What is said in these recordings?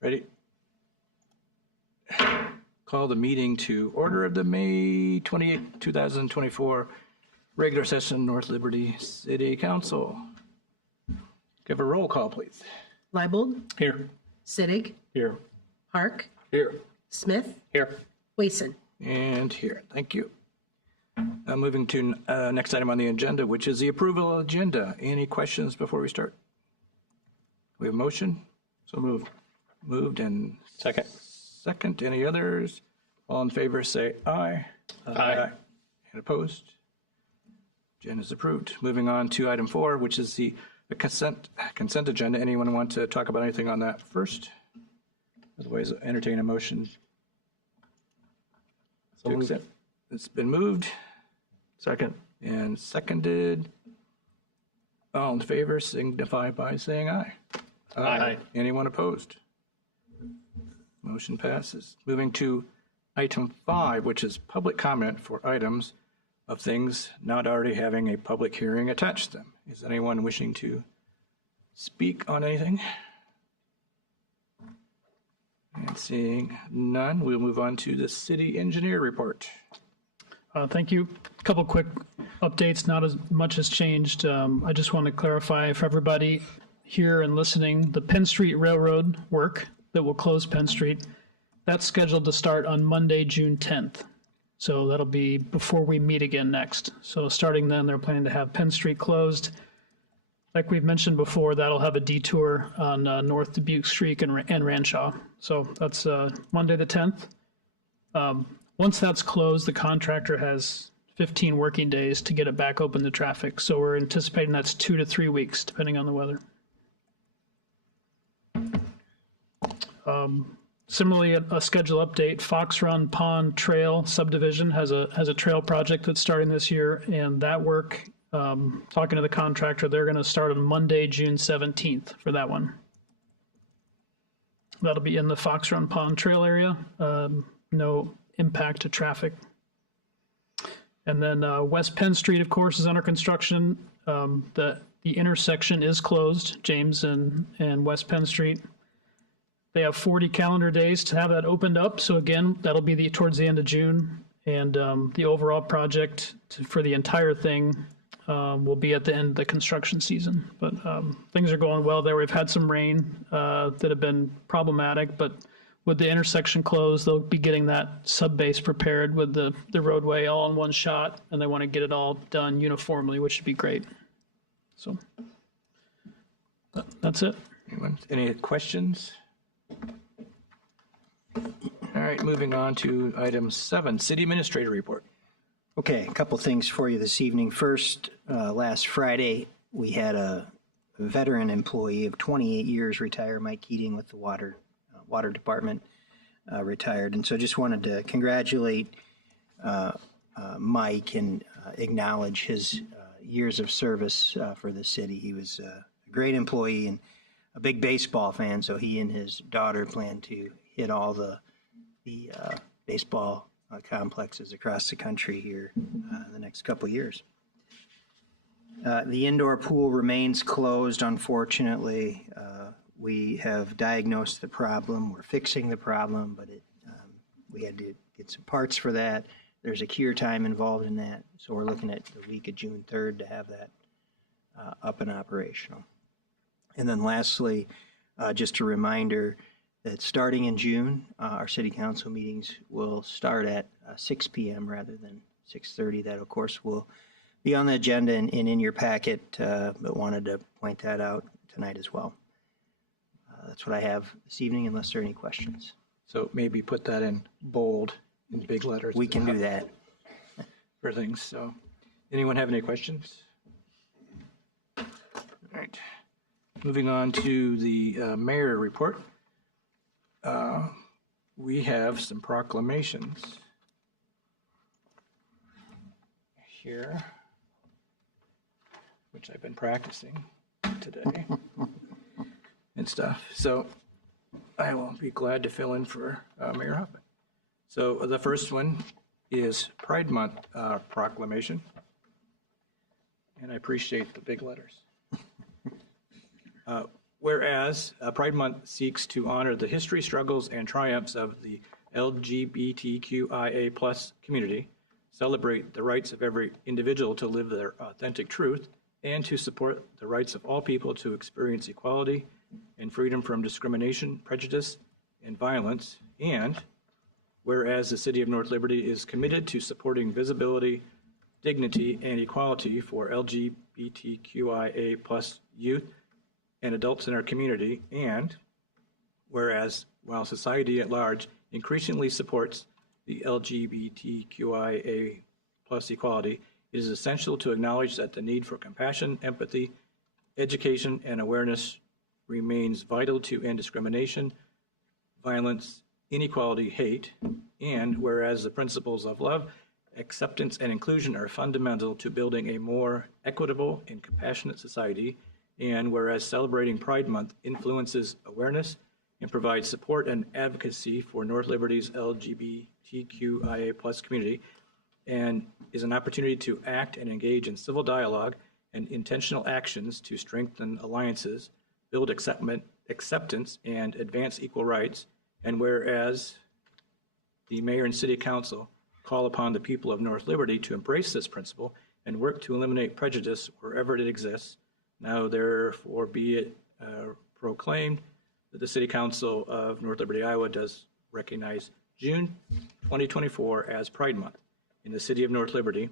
Ready? Call the meeting to order of the May 28, 2024 regular session, North Liberty City Council. Give a roll call, please. Leibold, Here. Sittig, Here. Park, Here. Smith, Here. Wason. And here. Thank you. Moving to next item on the agenda, which is the approval agenda. Any questions before we start? We have a motion? So moved. Moved and second. Second. Any others? All in favor say aye. Aye. And opposed? Agenda is approved. Moving on to item 4, which is the consent agenda. Anyone want to talk about anything on that first? Otherwise, entertain a motion to accept. It's been moved. Second. And seconded. All in favor signify by saying aye. Aye. Anyone opposed? Motion passes. Moving to item 5, which is public comment for items of things not already having a public hearing attached to them. Is anyone wishing to speak on anything? And seeing none, we'll move on to the city engineer report. Thank you. A couple quick updates. Not as much has changed. I just want to clarify for everybody here and listening, the Penn Street Railroad work that will close Penn Street, that's scheduled to start on Monday, June 10th. So that'll be before we meet again next. So starting then, they're planning to have Penn Street closed. Like we've mentioned before, that'll have a detour on North Dubuque Street and Ranshaw. So that's Monday the 10th. Once that's closed, the contractor has 15 working days to get it back open to traffic. So we're anticipating that's 2 to 3 weeks, depending on the weather. Similarly, a schedule update, Fox Run Pond Trail subdivision has a trail project that's starting this year, and that work, talking to the contractor, they're going to start on Monday, June 17th for that one. That'll be in the Fox Run Pond Trail area, no impact to traffic. And then West Penn Street, of course, is under construction. The intersection is closed, James and West Penn Street. They have 40 calendar days to have that opened up. So again, that'll be towards the end of June. And the overall project for the entire thing will be at the end of the construction season. But things are going well there. We've had some rain that have been problematic, but with the intersection closed, they'll be getting that sub-base prepared with the roadway all in one shot, and they want to get it all done uniformly, which would be great. So that's it. Anyone? Any questions? All right, moving on to item 7, city administrator report. Okay, a couple things for you this evening. First, last Friday, we had a veteran employee of 28 years retire, Mike Keating with the water department, retired. And so just wanted to congratulate Mike and acknowledge his years of service for the city. He was a great employee and a big baseball fan, so he and his daughter plan to hit all the baseball complexes across the country here the next couple years. The indoor pool remains closed, unfortunately. We have diagnosed the problem. We're fixing the problem, but we had to get some parts for that. There's a cure time involved in that, so we're looking at the week of June 3rd to have that up and operational. And then lastly, just a reminder that starting in June, our city council meetings will start at 6 p.m. rather than 6:30. That, of course, will be on the agenda and in your packet, but wanted to point that out tonight as well. That's what I have this evening, unless there are any questions. So maybe put that in bold, in big letters. We can do that. For things. So anyone have any questions? All right. Moving on to the mayor report. We have some proclamations here, which I've been practicing today and stuff. So I will be glad to fill in for Mayor Hoffman. So the first one is Pride Month proclamation, and I appreciate the big letters. whereas Pride Month seeks to honor the history, struggles, and triumphs of the LGBTQIA plus community, celebrate the rights of every individual to live their authentic truth, and to support the rights of all people to experience equality and freedom from discrimination, prejudice, and violence. And whereas the City of North Liberty is committed to supporting visibility, dignity, and equality for LGBTQIA plus youth and adults in our community. And whereas while society at large increasingly supports the LGBTQIA plus equality, it is essential to acknowledge that the need for compassion, empathy, education, and awareness remains vital to end discrimination, violence, inequality, hate. And whereas the principles of love, acceptance, and inclusion are fundamental to building a more equitable and compassionate society. And whereas celebrating Pride Month influences awareness and provides support and advocacy for North Liberty's LGBTQIA plus community, and is an opportunity to act and engage in civil dialogue and intentional actions to strengthen alliances, build acceptance, and advance equal rights. And whereas the mayor and city council call upon the people of North Liberty to embrace this principle and work to eliminate prejudice wherever it exists, now therefore be it proclaimed that the City Council of North Liberty, Iowa does recognize June 2024 as Pride Month in the City of North Liberty,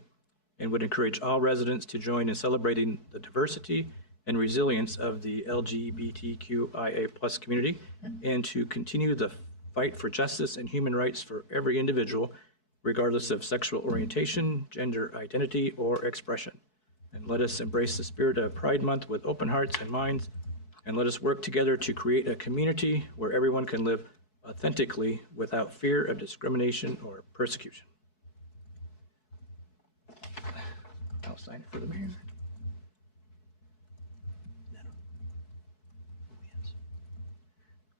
and would encourage all residents to join in celebrating the diversity and resilience of the LGBTQIA plus community, and to continue the fight for justice and human rights for every individual, regardless of sexual orientation, gender identity, or expression. And let us embrace the spirit of Pride Month with open hearts and minds, and let us work together to create a community where everyone can live authentically without fear of discrimination or persecution. I'll sign it for the mayor.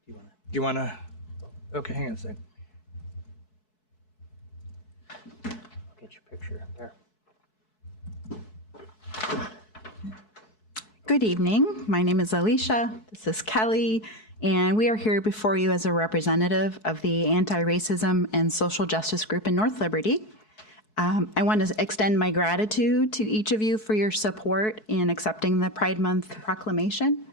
Do you want to? Okay, hang on a second. I'll get your picture there. Good evening. My name is Alicia. This is Kelly, and we are here before you as a representative of the Anti-Racism and Social Justice Group in North Liberty. I want to extend my gratitude to each of you for your support in accepting the Pride Month proclamation.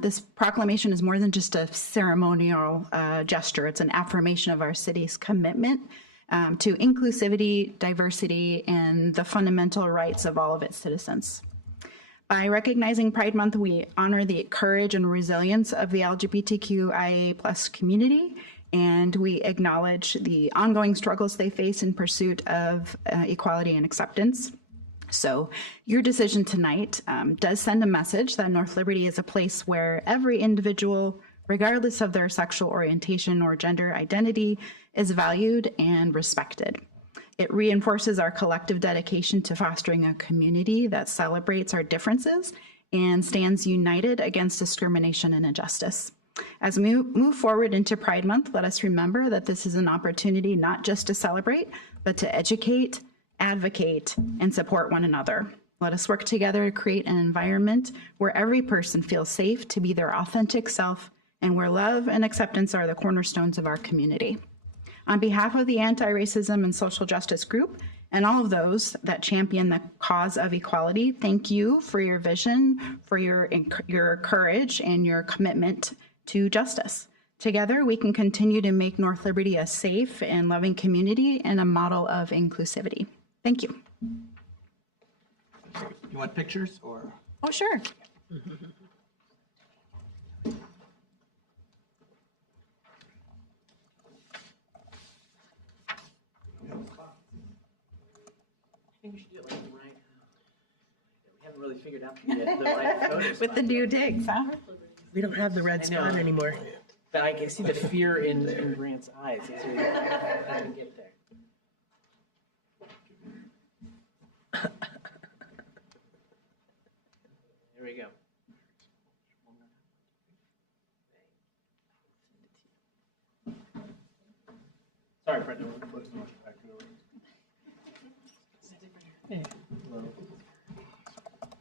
This proclamation is more than just a ceremonial gesture. It's an affirmation of our city's commitment to inclusivity, diversity, and the fundamental rights of all of its citizens. By recognizing Pride Month, we honor the courage and resilience of the LGBTQIA plus community, and we acknowledge the ongoing struggles they face in pursuit of equality and acceptance. So your decision tonight does send a message that North Liberty is a place where every individual, regardless of their sexual orientation or gender identity, is valued and respected. It reinforces our collective dedication to fostering a community that celebrates our differences and stands united against discrimination and injustice. As we move forward into Pride Month, let us remember that this is an opportunity not just to celebrate, but to educate, advocate, and support one another. Let us work together to create an environment where every person feels safe to be their authentic self and where love and acceptance are the cornerstones of our community. On behalf of the Anti-Racism and Social Justice Group and all of those that champion the cause of equality, thank you for your vision, for your courage, and your commitment to justice. Together, we can continue to make North Liberty a safe and loving community and a model of inclusivity. Thank you. You want pictures or? Oh, sure. I think we should do it like right. We haven't really figured out the right photo. With the new digs, huh? We don't have the red spot anymore. But I can see the fear in Grant's eyes as we get there. There we go. Sorry, Brenda.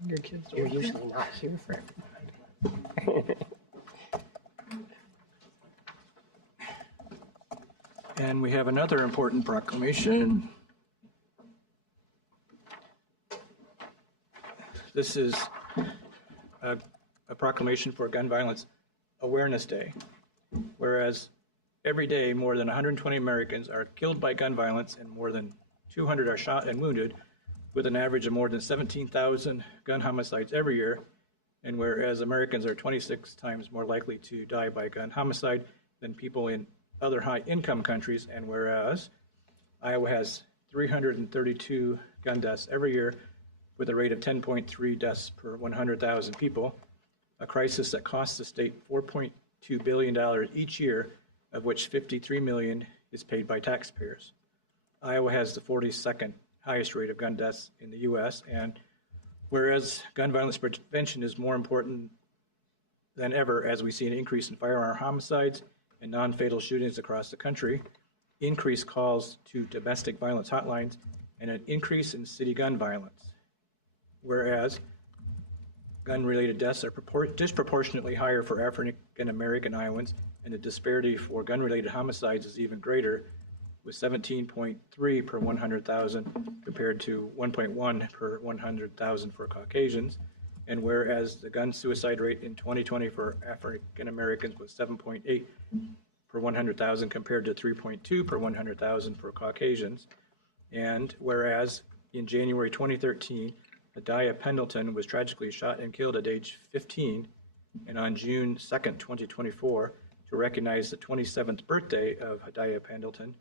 Your kids You're usually not here for everybody. And we have another important proclamation. This is a proclamation for Gun Violence Awareness Day. Whereas every day more than 120 Americans are killed by gun violence and more than 200 are shot and wounded, with an average of more than 17,000 gun homicides every year. And whereas Americans are 26 times more likely to die by gun homicide than people in other high-income countries, and whereas Iowa has 332 gun deaths every year with a rate of 10.3 deaths per 100,000 people, a crisis that costs the state $4.2 billion each year, of which $53 million is paid by taxpayers. Iowa has the 42nd highest rate of gun deaths in the U.S., and whereas gun violence prevention is more important than ever as we see an increase in firearm homicides and non-fatal shootings across the country, increased calls to domestic violence hotlines, and an increase in city gun violence. Whereas gun-related deaths are disproportionately higher for African American Iowans, and the disparity for gun-related homicides is even greater, with 17.3 per 100,000 compared to 1.1 per 100,000 for Caucasians. And whereas the gun suicide rate in 2020 for African Americans was 7.8 per 100,000 compared to 3.2 per 100,000 for Caucasians. And whereas in January 2013, Hadiah Pendleton was tragically shot and killed at age 15, and on June 2nd, 2024, to recognize the 27th birthday of Hadiah Pendleton,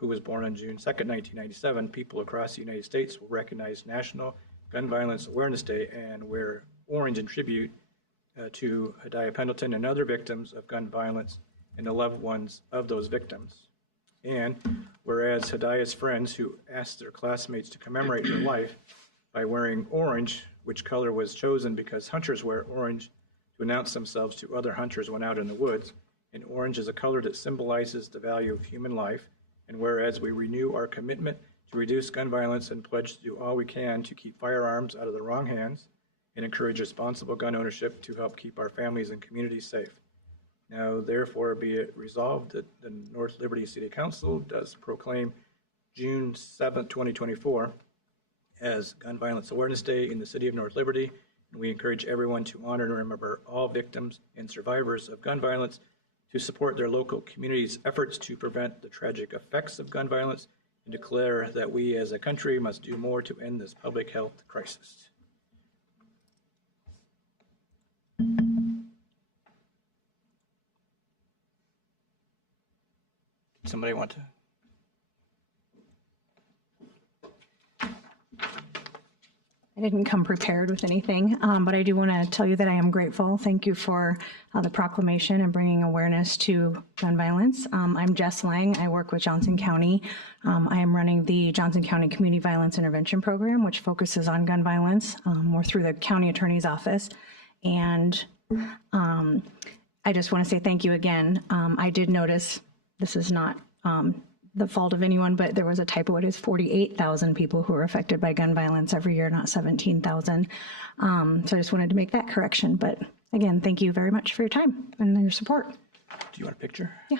who was born on June 2nd, 1997, people across the United States will recognize National Gun Violence Awareness Day and wear orange in tribute to Hadiah Pendleton and other victims of gun violence and the loved ones of those victims. And whereas Hadiah's friends who asked their classmates to commemorate her life by wearing orange, which color was chosen because hunters wear orange to announce themselves to other hunters when out in the woods, and orange is a color that symbolizes the value of human life. And whereas we renew our commitment to reduce gun violence and pledge to do all we can to keep firearms out of the wrong hands and encourage responsible gun ownership to help keep our families and communities safe. Now, therefore, be it resolved that the North Liberty City Council does proclaim June 7th, 2024 as Gun Violence Awareness Day in the city of North Liberty. And we encourage everyone to honor and remember all victims and survivors of gun violence, to support their local communities' efforts to prevent the tragic effects of gun violence, and declare that we as a country must do more to end this public health crisis. Somebody want to? I didn't come prepared with anything, but I do want to tell you that I am grateful. Thank you for the proclamation and bringing awareness to gun violence. I'm Jess Lang. I work with Johnson County. I am running the Johnson County Community Violence Intervention Program, which focuses on gun violence. We're through the county attorney's office. And I just want to say thank you again. I did notice, this is not the fault of anyone, but there was a typo. It is 48,000 people who are affected by gun violence every year, not 17,000. So I just wanted to make that correction. But again, thank you very much for your time and your support. Do you want a picture? Yeah.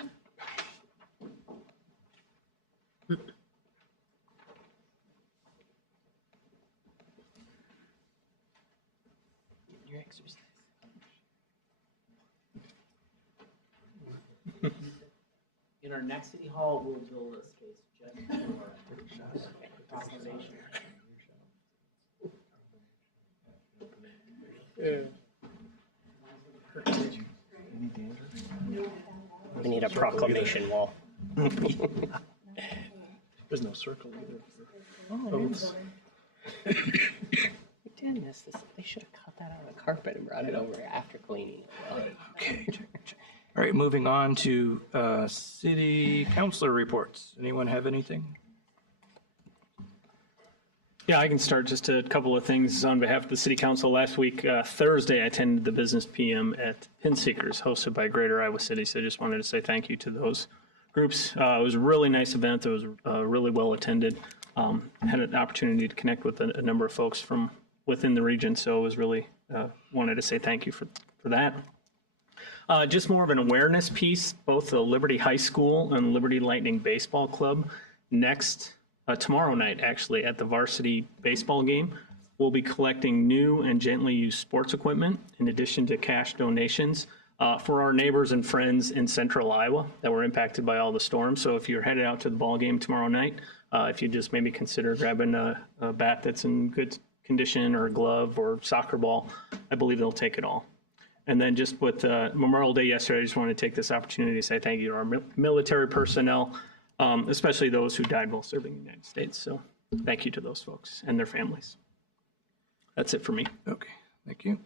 Your exercise. In our next city hall, we'll build a space just for proclamation. We need a proclamation wall. There's no circle either. We did miss this. They should have cut that out of the carpet and brought it over after cleaning. Okay, check. All right, moving on to city councilor reports. Anyone have anything? Yeah, I can start. Just a couple of things on behalf of the City Council. Last week, Thursday, I attended the Business PM at Pin Seekers, hosted by Greater Iowa City. So I just wanted to say thank you to those groups. It was a really nice event. It was really well attended. Had an opportunity to connect with a number of folks from within the region. So it was really wanted to say thank you for that. Just more of an awareness piece, both the Liberty High School and Liberty Lightning Baseball Club tomorrow night, actually, at the varsity baseball game, we'll be collecting new and gently used sports equipment in addition to cash donations for our neighbors and friends in central Iowa that were impacted by all the storms. So if you're headed out to the ball game tomorrow night, if you just maybe consider grabbing a bat that's in good condition or a glove or soccer ball, I believe they'll take it all. And then just with Memorial Day yesterday, I just want to take this opportunity to say thank you to our military personnel, especially those who died while serving in the United States. So thank you to those folks and their families. That's it for me. Okay, thank you.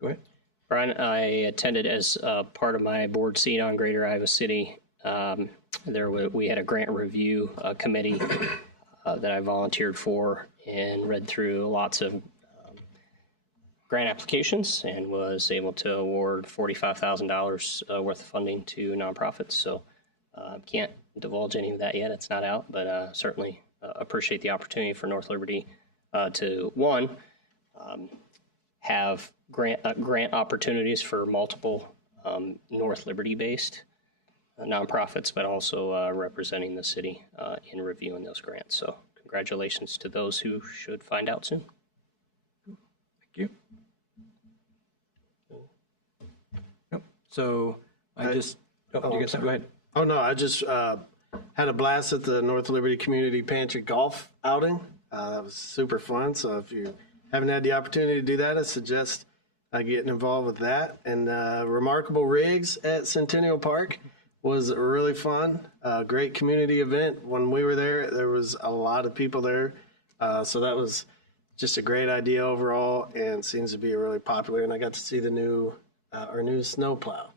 Go ahead. Brian, I attended as part of my board seat on Greater Iowa City. We had a grant review committee that I volunteered for and read through lots of grant applications and was able to award $45,000 worth of funding to nonprofits. So can't divulge any of that yet. It's not out, but certainly appreciate the opportunity for North Liberty to, one, have grant opportunities for multiple North Liberty-based nonprofits, but also representing the city in reviewing those grants. So congratulations to those who should find out soon. Thank you. Yep. So you get something? Go ahead. Oh, no, I just had a blast at the North Liberty Community Pantry golf outing. That was super fun. So if you haven't had the opportunity to do that, I suggest getting involved with that. And Remarkable Rigs at Centennial Park was really fun. Great community event. When we were there was a lot of people there. So that was just a great idea overall and seems to be really popular. And I got to see our new snowplow,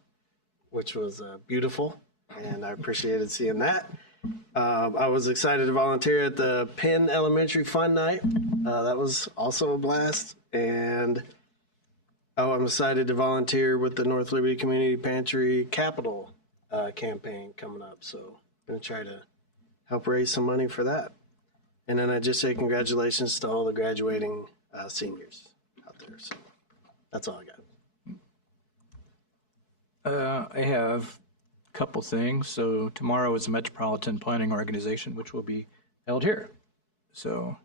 which was beautiful. And I appreciated seeing that. I was excited to volunteer at the Penn Elementary Fun Night. That was also a blast. And I'm excited to volunteer with the North Liberty Community Pantry Capital campaign coming up. So I'm going to try to help raise some money for that. And then I just say congratulations to all the graduating seniors out there. So that's all I got. I have a couple things. So tomorrow is the Metropolitan Planning Organization, which will be held here. So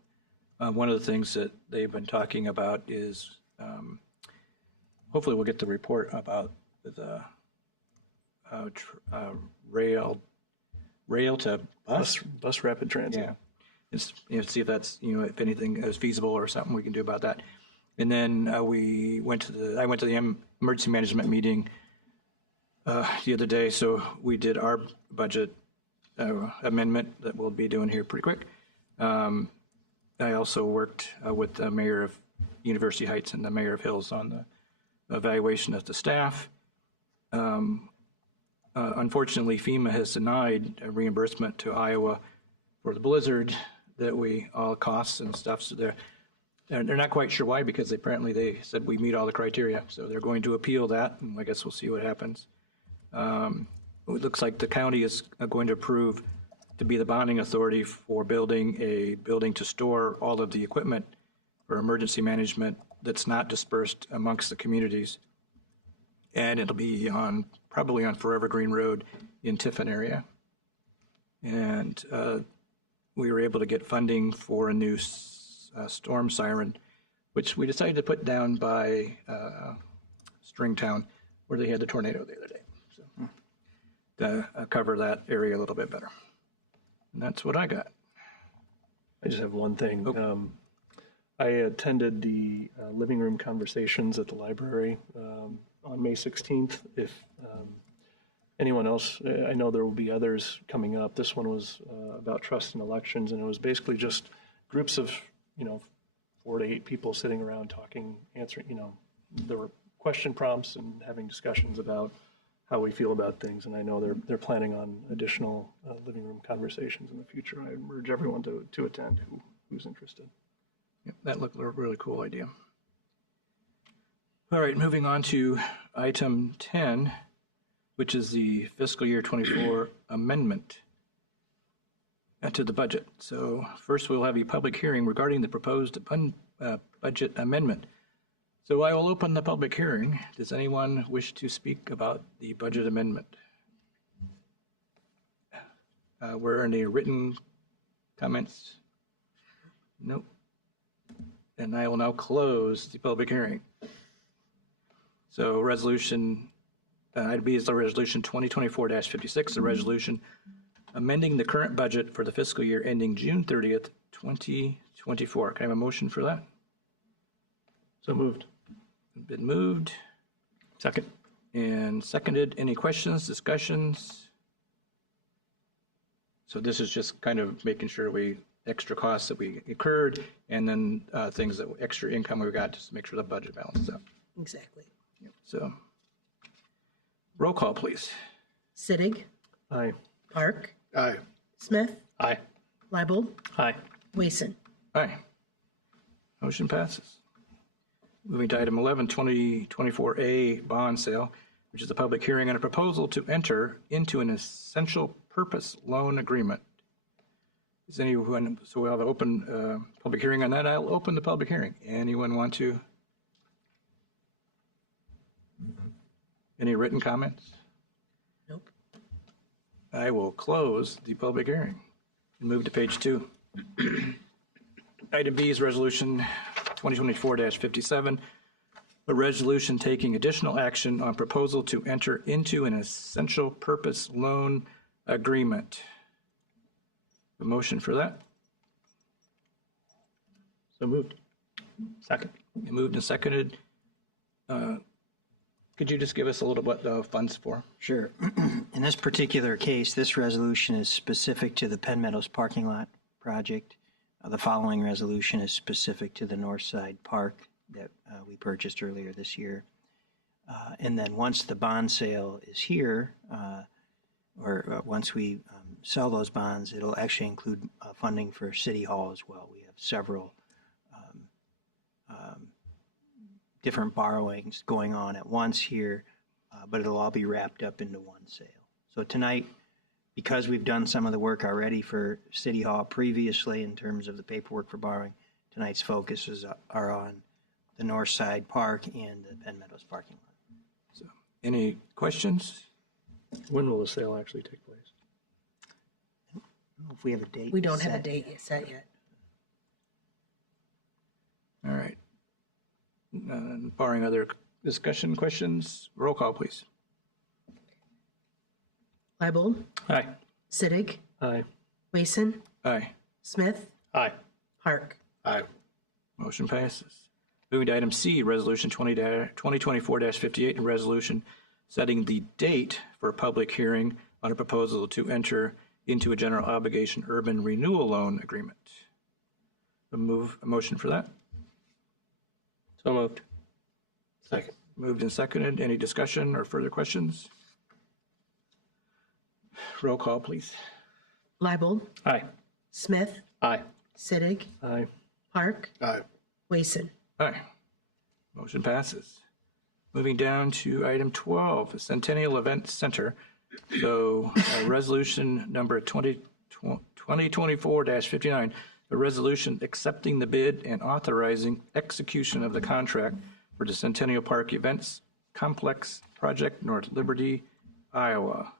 one of the things that they've been talking about is hopefully we'll get the report about the rail to Bus rapid transit. Yeah. It's, see if that's, if anything is feasible or something we can do about that. And then I went to the emergency management meeting the other day. So we did our budget amendment that we'll be doing here pretty quick. I also worked with the mayor of University Heights and the mayor of Hills on the evaluation of the staff. Unfortunately, FEMA has denied a reimbursement to Iowa for the blizzard that all costs and stuff. So they're not quite sure why, because apparently they said we meet all the criteria. So they're going to appeal that, and I guess we'll see what happens. It looks like the county is going to approve to be the bonding authority for building a building to store all of the equipment for emergency management that's not dispersed amongst the communities. And it'll be probably on Forever Green Road in Tiffin area. And we were able to get funding for a new storm siren, which we decided to put down by Stringtown, where they had the tornado the other day. So to cover that area a little bit better. And that's what I got. I just have one thing. Oh. I attended the living room conversations at the library on May 16th. If anyone else, I know there will be others coming up. This one was about trust in elections, and it was basically just groups of, 4 to 8 people sitting around talking, answering, there were question prompts and having discussions about how we feel about things. And I know they're planning on additional living room conversations in the future. I urge everyone to attend who's interested. Yeah, that looked like a really cool idea. All right, moving on to item 10, which is the fiscal year 24 amendment to the budget. So first we'll have a public hearing regarding the proposed budget amendment. So I will open the public hearing. Does anyone wish to speak about the budget amendment? Were any written comments? Nope. And I will now close the public hearing. So resolution, item B is the resolution 2024-56, the resolution amending the current budget for the fiscal year ending June 30th, 2024. Can I have a motion for that? So moved. Been moved. Second. And seconded. Any questions, discussions? So this is just kind of making sure extra costs that we incurred, and then things that extra income we got, just to make sure the budget balances out. Exactly. So, roll call, please. Sittig, Aye. Park, Aye. Smith, Aye. Leibold, Aye. Wason. Aye. Motion passes. Moving to item 11, 2024A bond sale, which is a public hearing on a proposal to enter into an essential purpose loan agreement. Is anyone, so we'll have an open public hearing on that. I'll open the public hearing. Anyone want to? Any written comments? Nope. I will close the public hearing and move to page 2. Item B is resolution 2024-57, a resolution taking additional action on proposal to enter into an essential purpose loan agreement. A motion for that? So moved. Second. Moved and seconded. Could you just give us a little what the funds for? Sure. In this particular case, this resolution is specific to the Penn Meadows parking lot project. The following resolution is specific to the North Side Park that we purchased earlier this year. And then once the bond sale is here, or once we sell those bonds, it'll actually include funding for City Hall as well. We have several different borrowings going on at once here, but it'll all be wrapped up into one sale. So tonight, because we've done some of the work already for City Hall previously in terms of the paperwork for borrowing, tonight's focuses are on the North Side Park and the Penn Meadows parking lot. So, any questions? When will the sale actually take place? I don't know if we have a date. We don't have a set date yet. set yet. All right. Barring other discussion questions, roll call, please. Leibold, Aye. Sittig, Aye. Wason, Aye. Smith, Aye. Park. Aye. Motion passes. Moving to item C, resolution 2024-58, a resolution setting the date for a public hearing on a proposal to enter into a general obligation urban renewal loan agreement. A motion for that? So moved. Second. Moved and seconded. Any discussion or further questions? Roll call, please. Leibold, Aye. Smith, Aye. Sittig, Aye. Park, Aye. Wason. Aye. Motion passes. Moving down to item 12, the Centennial Event Center. So resolution number 2024-59, a resolution accepting the bid and authorizing execution of the contract for the Centennial Park Events Complex Project, North Liberty, Iowa.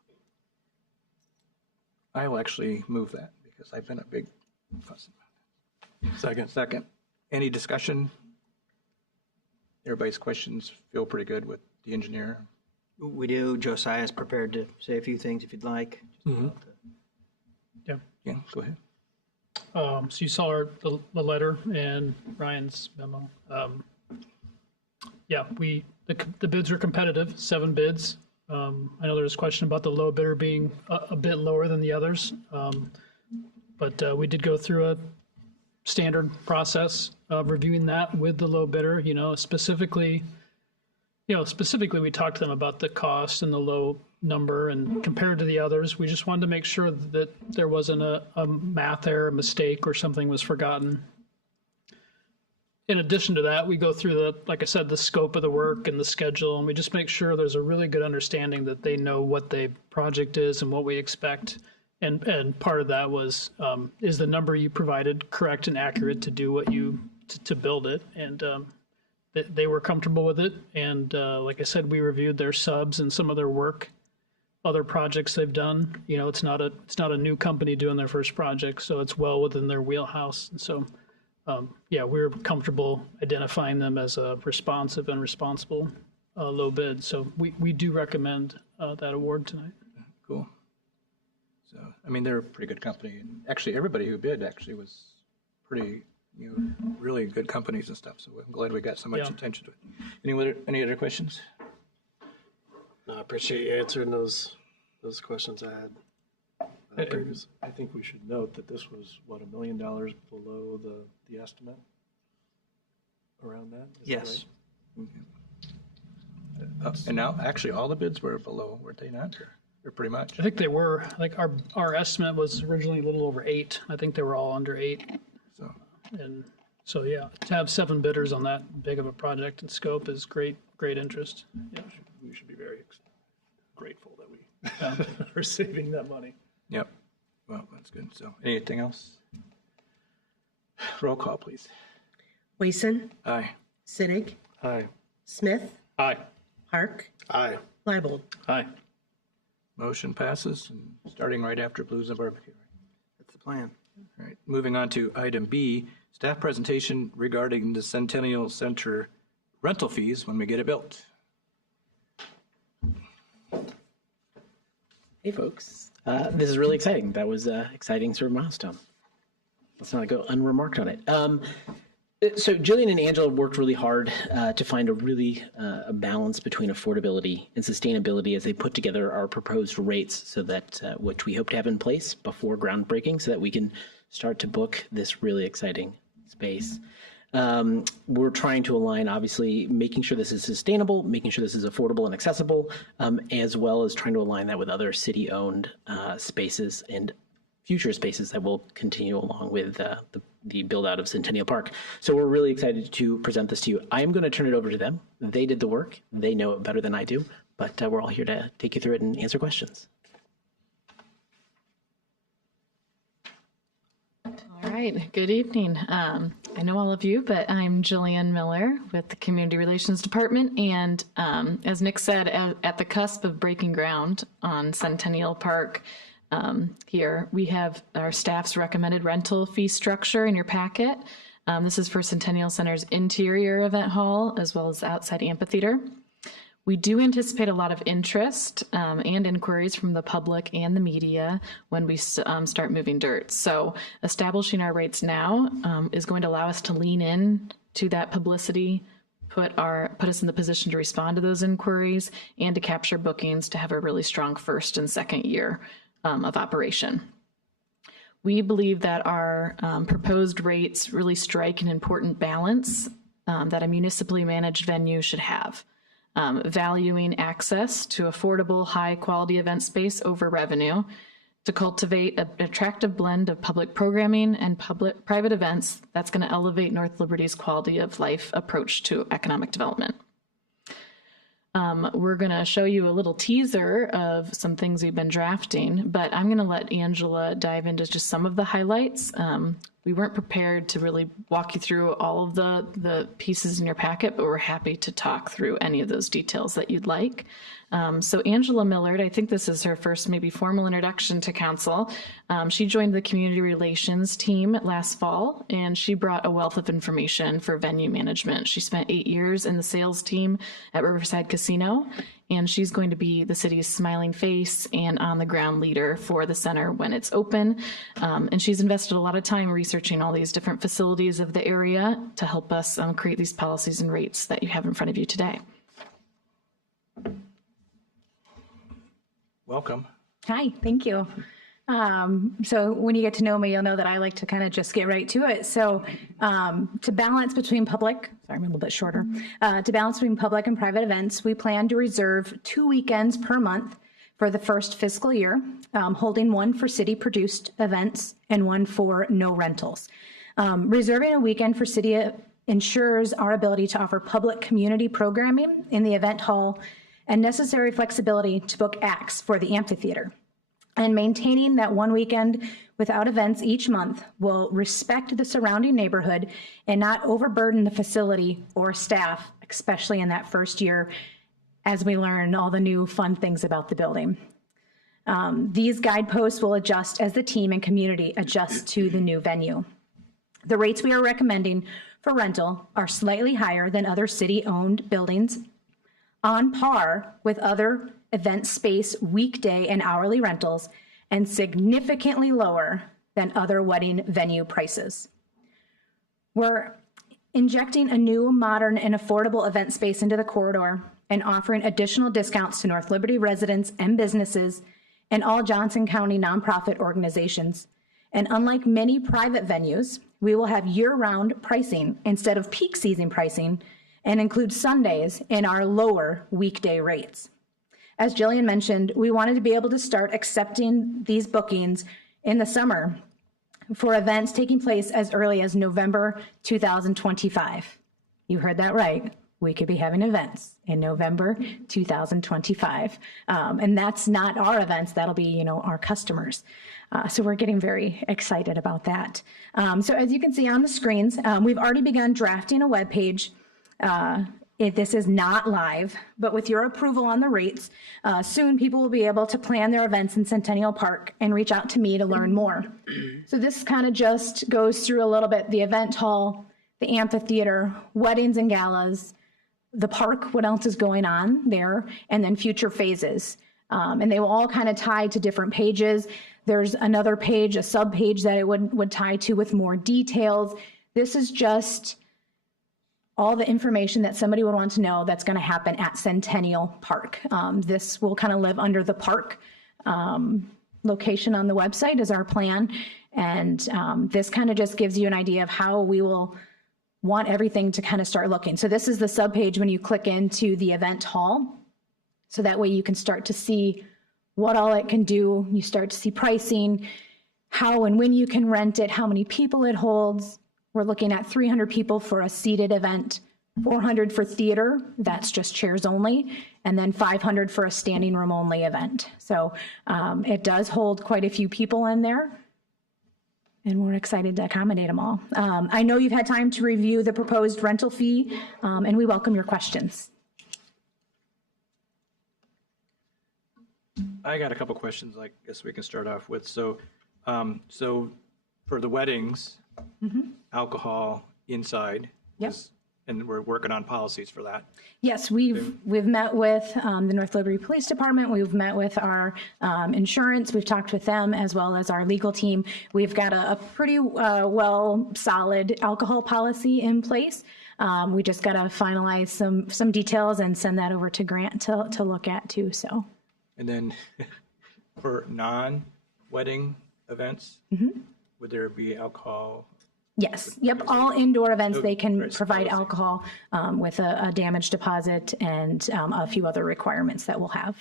I will actually move that because I've been a big fuss about it. Second. Any discussion? Everybody's questions feel pretty good with the engineer. We do. Josiah's prepared to say a few things if you'd like. Yeah. Yeah, go ahead. So you saw the letter and Ryan's memo. Yeah, the bids are competitive, 7 bids. I know there was a question about the low bidder being a bit lower than the others, but we did go through a standard process of reviewing that with the low bidder. Specifically we talked to them about the cost and the low number, and compared to the others, we just wanted to make sure that there wasn't a math error, a mistake, or something was forgotten. In addition to that, we go through like I said, the scope of the work and the schedule, and we just make sure there's a really good understanding that they know what the project is and what we expect. And part of that was, is the number you provided correct and accurate to do what to build it? And they were comfortable with it. And like I said, we reviewed their subs and some of their work, other projects they've done. You know, it's not a new company doing their first project, so it's well within their wheelhouse. And so, yeah, we're comfortable identifying them as a responsive and responsible low bid. So we do recommend that award tonight. Cool. So, I mean, they're a pretty good company. And actually, everybody who bid actually was pretty, really good companies and stuff. So I'm glad we got so much Yeah. attention to it. Any other questions? No, I appreciate you answering those questions I had previously. I think we should note that this was, what, $1 million below the estimate? Around that? Is that Yes. right? And now, actually, all the bids were below, were they not? Or pretty much? I think they were, like our estimate was originally a little over 8. I think they were all under 8. So, And so, yeah, to have 7 bidders on that big of a project and scope is great interest. Yeah. We should be very grateful that we are saving that money. yep. Well, that's good. So, anything else? Roll call, please. Wason, Aye. Sittig, Aye. Smith, Aye. Park, Aye. Leibold. Aye. Motion passes, and starting right after Blues and Barbecue. That's the plan. All right, moving on to item B, staff presentation regarding the Centennial Center rental fees when we get it built. Hey, folks. This is really exciting. That was an exciting sort of milestone. Let's not go unremarked on it. So Jillian and Angela worked really hard to find a balance between affordability and sustainability as they put together our proposed rates, so that which we hope to have in place before groundbreaking, so that we can start to book this really exciting space. We're trying to align, obviously, making sure this is sustainable, making sure this is affordable and accessible, as well as trying to align that with other city-owned spaces and future spaces that will continue along with the build out of Centennial Park. So we're really excited to present this to you. I'm going to turn it over to them. They did the work. They know it better than I do, but we're all here to take you through it and answer questions. All right, good evening. I know all of you, but I'm Jillian Miller with the Community Relations Department. And as Nick said, at the cusp of breaking ground on Centennial Park, here we have our staff's recommended rental fee structure in your packet. This is for Centennial Center's interior event hall as well as the outside amphitheater. We do anticipate a lot of interest and inquiries from the public and the media when we start moving dirt. So establishing our rates now is going to allow us to lean in to that publicity, put us in the position to respond to those inquiries and to capture bookings to have a really strong first and second year of operation. We believe that our proposed rates really strike an important balance that a municipally managed venue should have, valuing access to affordable, high-quality event space over revenue, to cultivate an attractive blend of public programming and private events that's going to elevate North Liberty's quality of life approach to economic development. We're going to show you a little teaser of some things we've been drafting, but I'm going to let Angela dive into just some of the highlights. We weren't prepared to really walk you through all of the pieces in your packet, but we're happy to talk through any of those details that you'd like. So Angela Millard, I think this is her first maybe formal introduction to council. She joined the community relations team last fall, and she brought a wealth of information for venue management. She spent 8 years in the sales team at Riverside Casino, and she's going to be the city's smiling face and on-the-ground leader for the center when it's open. And she's invested a lot of time researching all these different facilities of the area to help us create these policies and rates that you have in front of you today. Welcome. Hi, thank you. So when you get to know me, you'll know that I like to kind of just get right to it. So to balance between public, sorry, I'm a little bit shorter, to balance between public and private events, we plan to reserve 2 weekends per month for the first fiscal year, holding one for city-produced events and one for no rentals. Reserving a weekend for city ensures our ability to offer public community programming in the event hall and necessary flexibility to book acts for the amphitheater. And maintaining that one weekend without events each month will respect the surrounding neighborhood and not overburden the facility or staff, especially in that first year as we learn all the new fun things about the building. These guideposts will adjust as the team and community adjust to the new venue. The rates we are recommending for rental are slightly higher than other city-owned buildings, on par with other event space weekday and hourly rentals, and significantly lower than other wedding venue prices. We're injecting a new, modern, and affordable event space into the corridor and offering additional discounts to North Liberty residents and businesses and all Johnson County nonprofit organizations. And unlike many private venues, we will have year-round pricing instead of peak season pricing and include Sundays in our lower weekday rates. As Jillian mentioned, we wanted to be able to start accepting these bookings in the summer for events taking place as early as November 2025. You heard that right. We could be having events in November 2025. And that's not our events, that'll be, our customers. So we're getting very excited about that. So as you can see on the screens, we've already begun drafting a webpage. This is not live, but with your approval on the rates, soon people will be able to plan their events in Centennial Park and reach out to me to learn more. So this kind of just goes through a little bit the event hall, the amphitheater, weddings and galas, the park, what else is going on there, and then future phases. And they will all kind of tie to different pages. There's another page, a sub page that it would tie to with more details. This is just all the information that somebody would want to know that's going to happen at Centennial Park. This will kind of live under the park location on the website is our plan. And this kind of just gives you an idea of how we will want everything to kind of start looking. So this is the subpage when you click into the event hall. So that way you can start to see what all it can do. You start to see pricing, how and when you can rent it, how many people it holds. We're looking at 300 people for a seated event, 400 for theater, that's just chairs only, and then 500 for a standing room only event. So it does hold quite a few people in there, and we're excited to accommodate them all. I know you've had time to review the proposed rental fee, and we welcome your questions. I got a couple questions I guess we can start off with. So for the weddings, alcohol inside. Yep. And we're working on policies for that. Yes, we've met with the North Liberty Police Department. We've met with our insurance. We've talked with them as well as our legal team. We've got a pretty solid alcohol policy in place. We just got to finalize some details and send that over to Grant to look at too. So. And then for non-wedding events, would there be alcohol? Yes. Yep. All indoor events, they can provide alcohol with a damage deposit and a few other requirements that we'll have.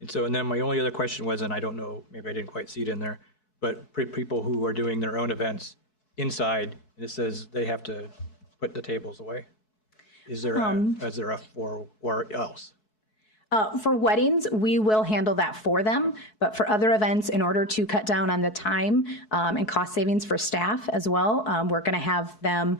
And then my only other question was, and I don't know, maybe I didn't quite see it in there, but people who are doing their own events inside, and it says they have to put the tables away. Is there a for or else? For weddings, we will handle that for them, but for other events, in order to cut down on the time and cost savings for staff as well, we're going to have them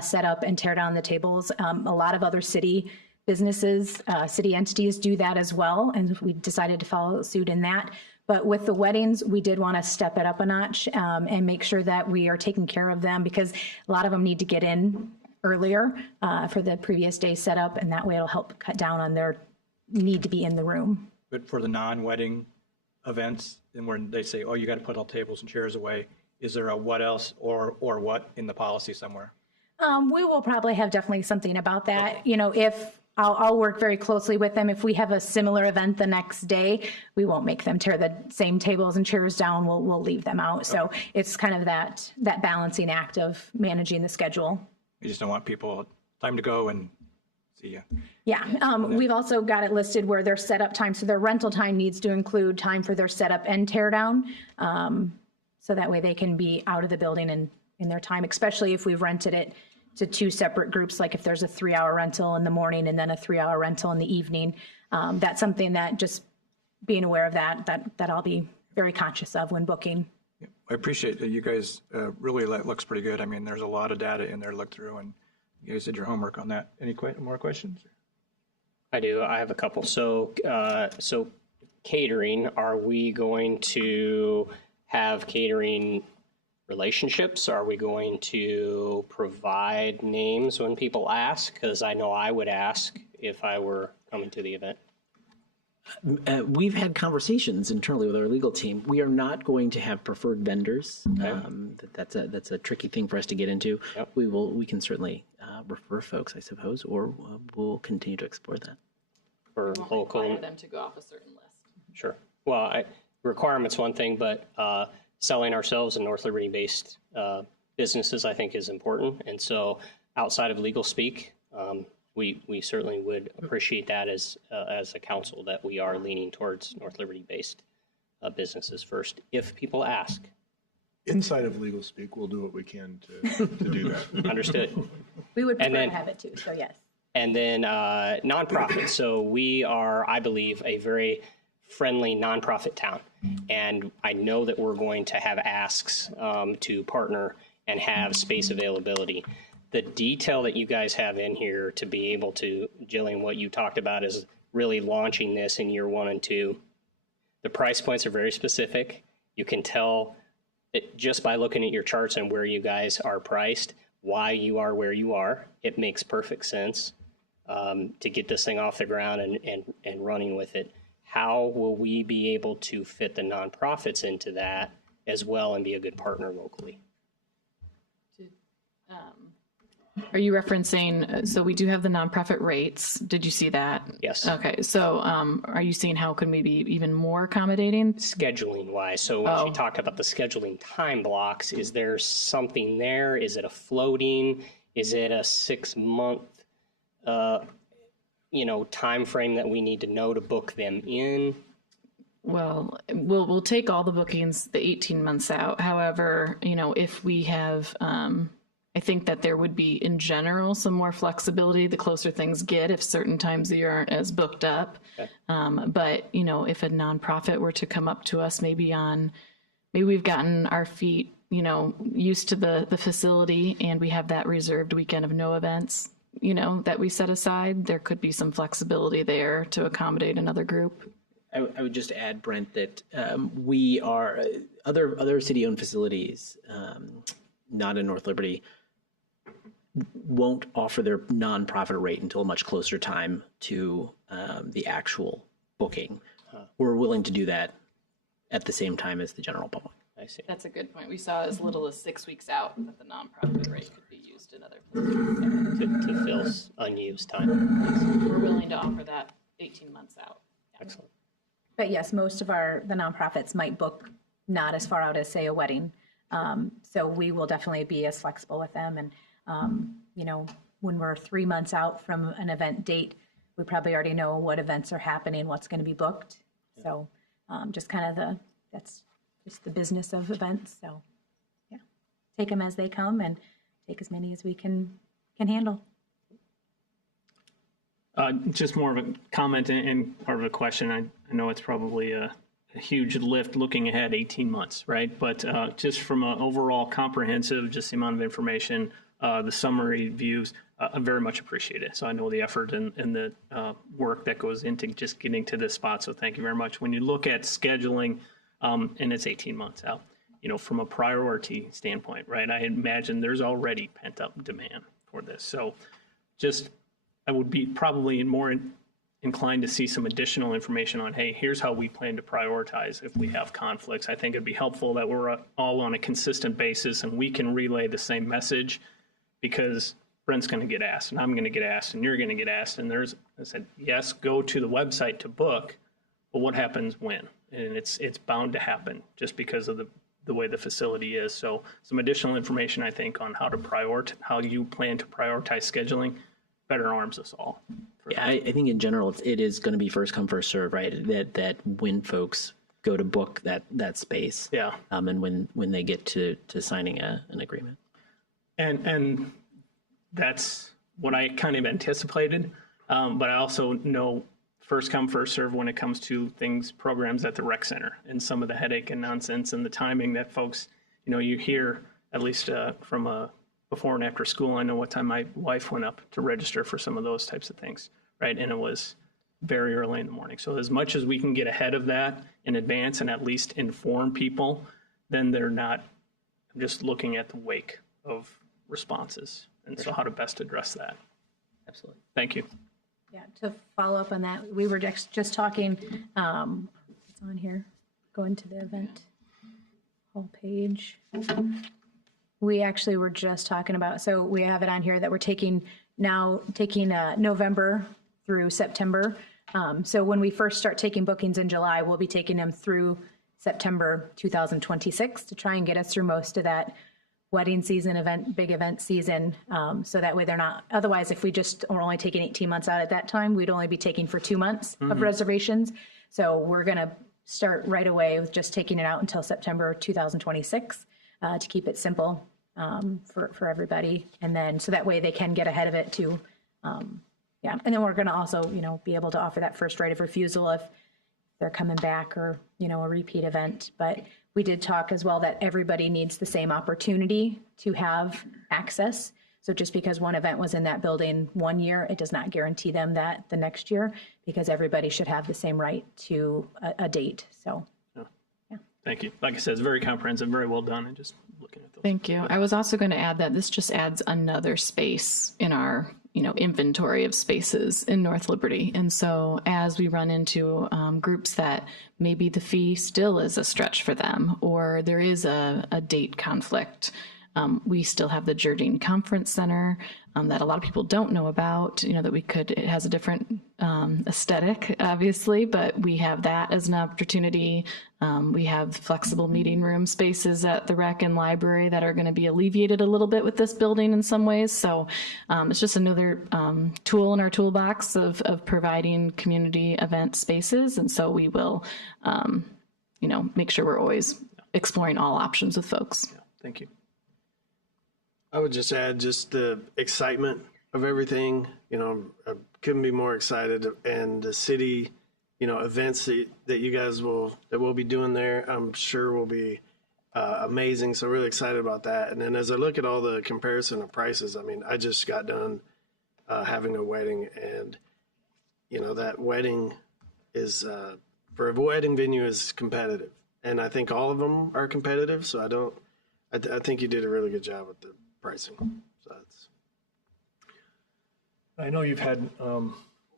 set up and tear down the tables. A lot of other city businesses, city entities do that as well, and we decided to follow suit in that. But with the weddings, we did want to step it up a notch and make sure that we are taking care of them, because a lot of them need to get in earlier for the previous day setup, and that way it'll help cut down on their need to be in the room. But for the non-wedding events, and when they say, oh, you got to put all tables and chairs away, is there a what else or what in the policy somewhere? We will probably have definitely something about that. Okay. If I'll work very closely with them. If we have a similar event the next day, we won't make them tear the same tables and chairs down. We'll leave them out. Okay. So it's kind of that balancing act of managing the schedule. You just don't want people time to go and see you. Yeah, we've also got it listed where their setup time, so their rental time needs to include time for their setup and tear down. So that way they can be out of the building in their time, especially if we've rented it to two separate groups, like if there's a 3-hour rental in the morning and then a 3-hour rental in the evening. That's something that just being aware of that I'll be very conscious of when booking. I appreciate that you guys really, that looks pretty good. I mean, there's a lot of data in there to look through, and you guys did your homework on that. Any more questions? I do. I have a couple. So catering, are we going to have catering relationships? Are we going to provide names when people ask? Because I know I would ask if I were coming to the event. We've had conversations internally with our legal team. We are not going to have preferred vendors. That's a tricky thing for us to get into. Yep. We can certainly refer folks, I suppose, or we'll continue to explore that. For local. Require them to go off a certain list. Sure. Well, requirement's one thing, but selling ourselves in North Liberty-based businesses, I think, is important. And so outside of legal speak, we certainly would appreciate that as a council, that we are leaning towards North Liberty-based businesses first, if people ask. Inside of legal speak, we'll do what we can to do that. Understood. We would prefer then- to have it too, so yes. And then nonprofit. So we are, I believe, a very friendly nonprofit town. And I know that we're going to have asks to partner and have space availability. The detail that you guys have in here to be able to, Jillian, what you talked about is really launching this in year 1 and 2. The price points are very specific. You can tell it just by looking at your charts and where you guys are priced, why you are where you are. It makes perfect sense to get this thing off the ground and running with it. How will we be able to fit the nonprofits into that as well and be a good partner locally? Are you referencing, so we do have the nonprofit rates. Did you see that? Yes. Okay, so are you seeing how can we be even more accommodating? Scheduling wise. So when she talked about the scheduling time blocks, is there something there? Is it a floating? Is it a 6-month, time frame that we need to know to book them in? Well, we'll take all the bookings the 18 months out. However, if we have, I think that there would be in general some more flexibility the closer things get if certain times of the year aren't as booked up. Okay. But if a nonprofit were to come up to us, maybe we've gotten our feet, used to the facility and we have that reserved weekend of no events, that we set aside, there could be some flexibility there to accommodate another group. I would just add, Brent, that we are other city-owned facilities, not in North Liberty, won't offer their nonprofit rate until a much closer time to the actual booking. We're willing to do that at the same time as the general public. I see. That's a good point. We saw as little as 6 weeks out that the nonprofit rate could be used in other places. To fill unused time. We're willing to offer that 18 months out. Excellent. But yes, most of the nonprofits might book not as far out as, say, a wedding. So we will definitely be as flexible with them. And, when we're 3 months out from an event date, we probably already know what events are happening, what's going to be booked. So just kind of that's just the business of events. So, yeah, take them as they come and take as many as we can handle. Just more of a comment and part of a question. I know it's probably a huge lift looking ahead 18 months, right? But just from an overall comprehensive, just the amount of information, the summary views, I very much appreciate it. So I know the effort and the work that goes into just getting to this spot. So thank you very much. When you look at scheduling, and it's 18 months out, from a priority standpoint, right? I imagine there's already pent up demand for this. So just, I would be probably more inclined to see some additional information on, hey, here's how we plan to prioritize if we have conflicts. I think it'd be helpful that we're all on a consistent basis and we can relay the same message, because Brent's going to get asked and I'm going to get asked and you're going to get asked. And I said, yes, go to the website to book, but what happens when? And it's bound to happen just because of the way the facility is. So some additional information, I think, on how you plan to prioritize scheduling better arms us all. Yeah, I think in general, it is going to be first come, first serve, right? That when folks go to book that space, Yeah. And when they get to signing an agreement. And that's what I kind of anticipated. But I also know first come, first serve when it comes to programs at the rec center, and some of the headache and nonsense and the timing that folks, you hear, at least from a before and after school. I know what time my wife went up to register for some of those types of things, right? And it was very early in the morning. So as much as we can get ahead of that in advance and at least inform people, then they're not just looking at the wake of responses. And so how to best address that. Absolutely. Thank you. Yeah, to follow up on that, we were just talking, it's on here, going to the event whole page. We actually were just talking about, so we have it on here that we're taking November through September. So when we first start taking bookings in July, we'll be taking them through September 2026 to try and get us through most of that wedding season, big event season. So that way they're not, otherwise if we just are only taking 18 months out at that time, we'd only be taking for 2 months of reservations. So we're gonna start right away with just taking it out until September 2026 to keep it simple for everybody. And then, so that way they can get ahead of it too. Yeah, and then we're gonna also, be able to offer that first right of refusal if they're coming back or, a repeat event. But we did talk as well that everybody needs the same opportunity to have access. So just because one event was in that building one year, it does not guarantee them that the next year, because everybody should have the same right to a date. So, yeah. Thank you. Like I said, it's very comprehensive, very well done, and just looking at those. Thank you. I was also going to add that this just adds another space in our inventory of spaces in North Liberty. And so as we run into groups that maybe the fee still is a stretch for them, or there is a date conflict, we still have the Jardine Conference Center that a lot of people don't know about, that it has a different aesthetic, obviously, but we have that as an opportunity. We have flexible meeting room spaces at the rec and library that are going to be alleviated a little bit with this building in some ways. So it's just another tool in our toolbox of providing community event spaces. And so we will, make sure we're always exploring all options with folks. Yeah, thank you. I would just add just the excitement of everything. I couldn't be more excited. And the city, events that you guys we'll be doing there, I'm sure will be amazing. So really excited about that. And then as I look at all the comparison of prices, I just got done having a wedding, and that wedding is for a wedding venue is competitive, and I think all of them are competitive. So I think you did a really good job with the pricing. So I know you've had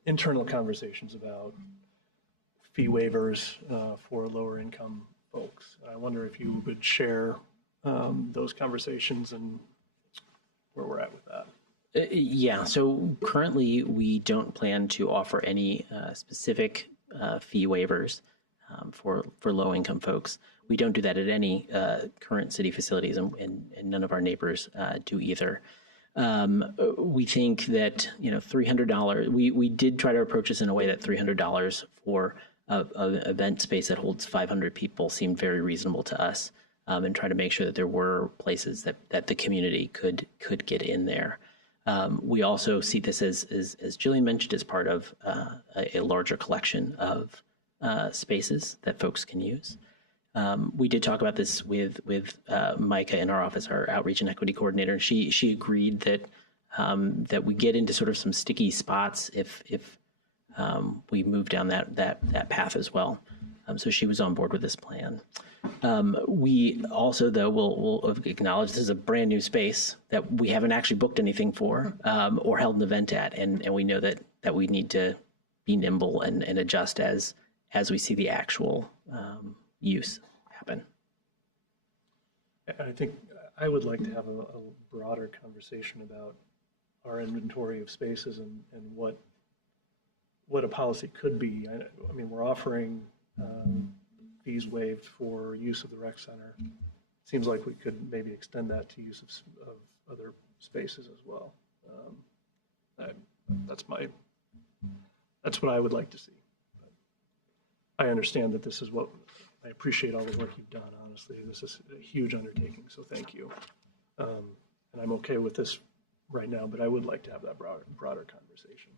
internal conversations about fee waivers for lower income folks. I wonder if you would share those conversations and where we're at with that. Yeah, so currently we don't plan to offer any specific fee waivers for low income folks. We don't do that at any current city facilities, and none of our neighbors do either. We think that $300. We did try to approach this in a way that $300 for an event space that holds 500 people seemed very reasonable to us, and try to make sure that there were places that the community could get in there. We also see this as Jillian mentioned, as part of a larger collection of spaces that folks can use. We did talk about this with Micah in our office, our outreach and equity coordinator. She agreed that we get into sort of some sticky spots if we move down that path as well. So she was on board with this plan. We also, though, will acknowledge this is a brand new space that we haven't actually booked anything for or held an event at, and we know that we need to be nimble and adjust as we see the actual use happen. I think I would like to have a broader conversation about our inventory of spaces and what a policy could be. I mean, we're offering fees waived for use of the rec center. Seems like we could maybe extend that to use of other spaces as well. That's what I would like to see. But I understand that this is I appreciate all the work you've done, honestly. This is a huge undertaking, so thank you. And I'm okay with this right now, but I would like to have that broader conversation.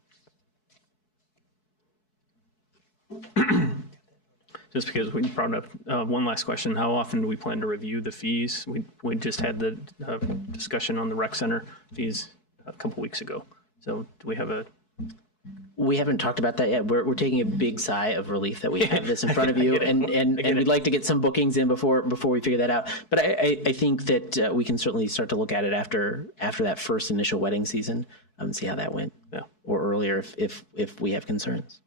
Just because we brought up one last question, how often do we plan to review the fees? We just had the discussion on the rec center fees a couple weeks ago. So do we have a? We haven't talked about that yet. We're taking a big sigh of relief that we have this in front of you, and we'd like to get some bookings in before we figure that out. But I think that we can certainly start to look at it after that first initial wedding season and see how that went, or earlier if we have concerns.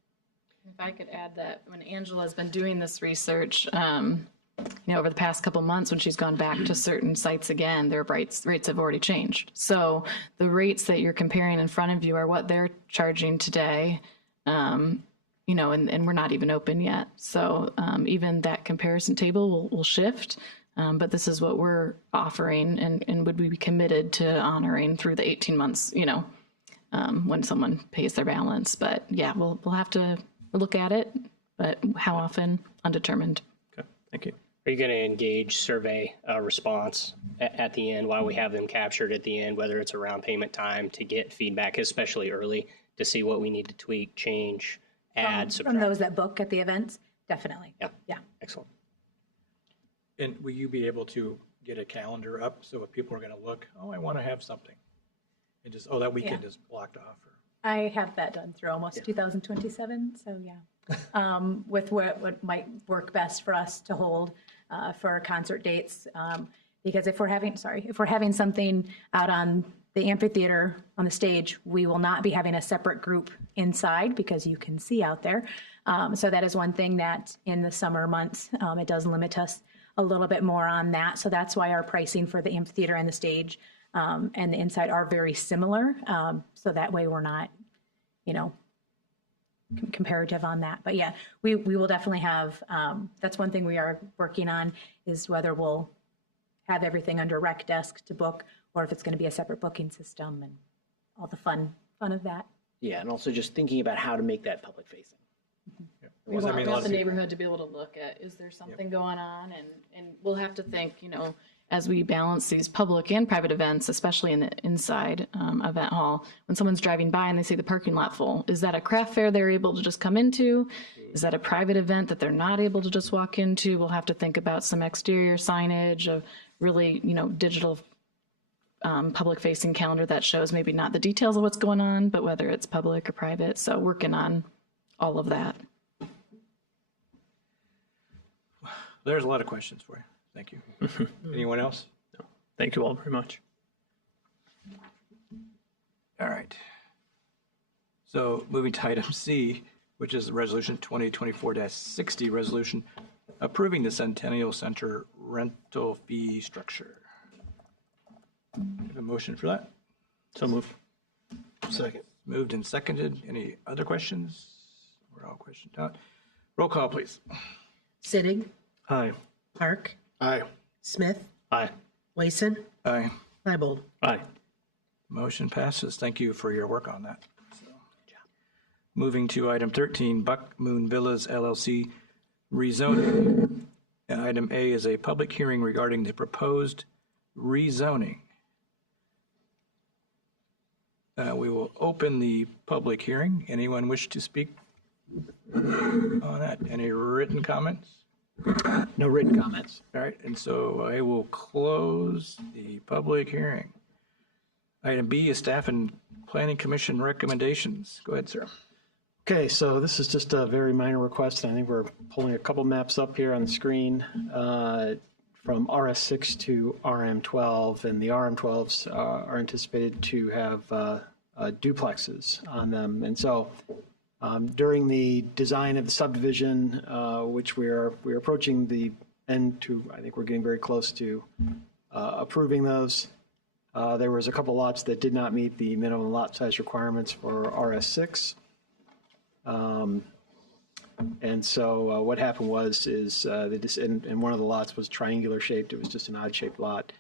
If I could add that when Angela's been doing this research, over the past couple months, when she's gone back to certain sites again, their rates have already changed. So the rates that you're comparing in front of you are what they're charging today, and we're not even open yet. So even that comparison table will shift, but this is what we're offering and would we be committed to honoring through the 18 months, when someone pays their balance. But yeah, we'll have to look at it, but how often, undetermined. Okay, thank you. Are you going to engage survey response at the end while we have them captured at the end, whether it's around payment time, to get feedback, especially early, to see what we need to tweak, change, add, subtract? From those that book at the events, definitely. Yeah. Excellent. And will you be able to get a calendar up so if people are going to look, I want to have something, and just, that weekend is blocked off? I have that done through almost 2027, so yeah. With what might work best for us to hold for our concert dates, because if we're having something out on the amphitheater on the stage, we will not be having a separate group inside because you can see out there. So that is one thing that in the summer months, it does limit us a little bit more on that. So that's why our pricing for the amphitheater and the stage and the inside are very similar. So that way we're not, comparative on that. But yeah, we will definitely have, that's one thing we are working on, is whether we'll have everything under rec desk to book or if it's going to be a separate booking system and all the fun of that. Yeah, and also just thinking about how to make that public facing. We want the neighborhood to be able to look at, is there something going on? And we'll have to think, as we balance these public and private events, especially in the inside event hall, when someone's driving by and they see the parking lot full, is that a craft fair they're able to just come into? Is that a private event that they're not able to just walk into? We'll have to think about some exterior signage of really, digital public facing calendar that shows maybe not the details of what's going on, but whether it's public or private. So working on all of that. There's a lot of questions for you. Thank you. Anyone else? No. Thank you all very much. All right. So moving to item C, which is Resolution 2024-60, resolution approving the Centennial Center rental fee structure. Have a motion for that? So move. Second. Moved and seconded. Any other questions? We're all questioned out. Roll call, please. Sittig, Aye. Park, Aye. Smith, Aye. Wason, Aye. Leibold. Aye. Motion passes. Thank you for your work on that. So, moving to item 13, Buck Moon Villas LLC rezoning. And item A is a public hearing regarding the proposed rezoning. We will open the public hearing. Anyone wish to speak on that? Any written comments? No written comments. All right, and so I will close the public hearing. Item B is Staff and Planning Commission recommendations. Go ahead, sir. Okay, so this is just a very minor request, and I think we're pulling a couple maps up here on the screen from RS6 to RM12, and the RM12s are anticipated to have duplexes on them. And so during the design of the subdivision, which we're approaching the end to, I think we're getting very close to approving those. There was a couple lots that did not meet the minimum lot size requirements for RS6. And so what happened was and one of the lots was triangular shaped. It was just an odd shaped lot.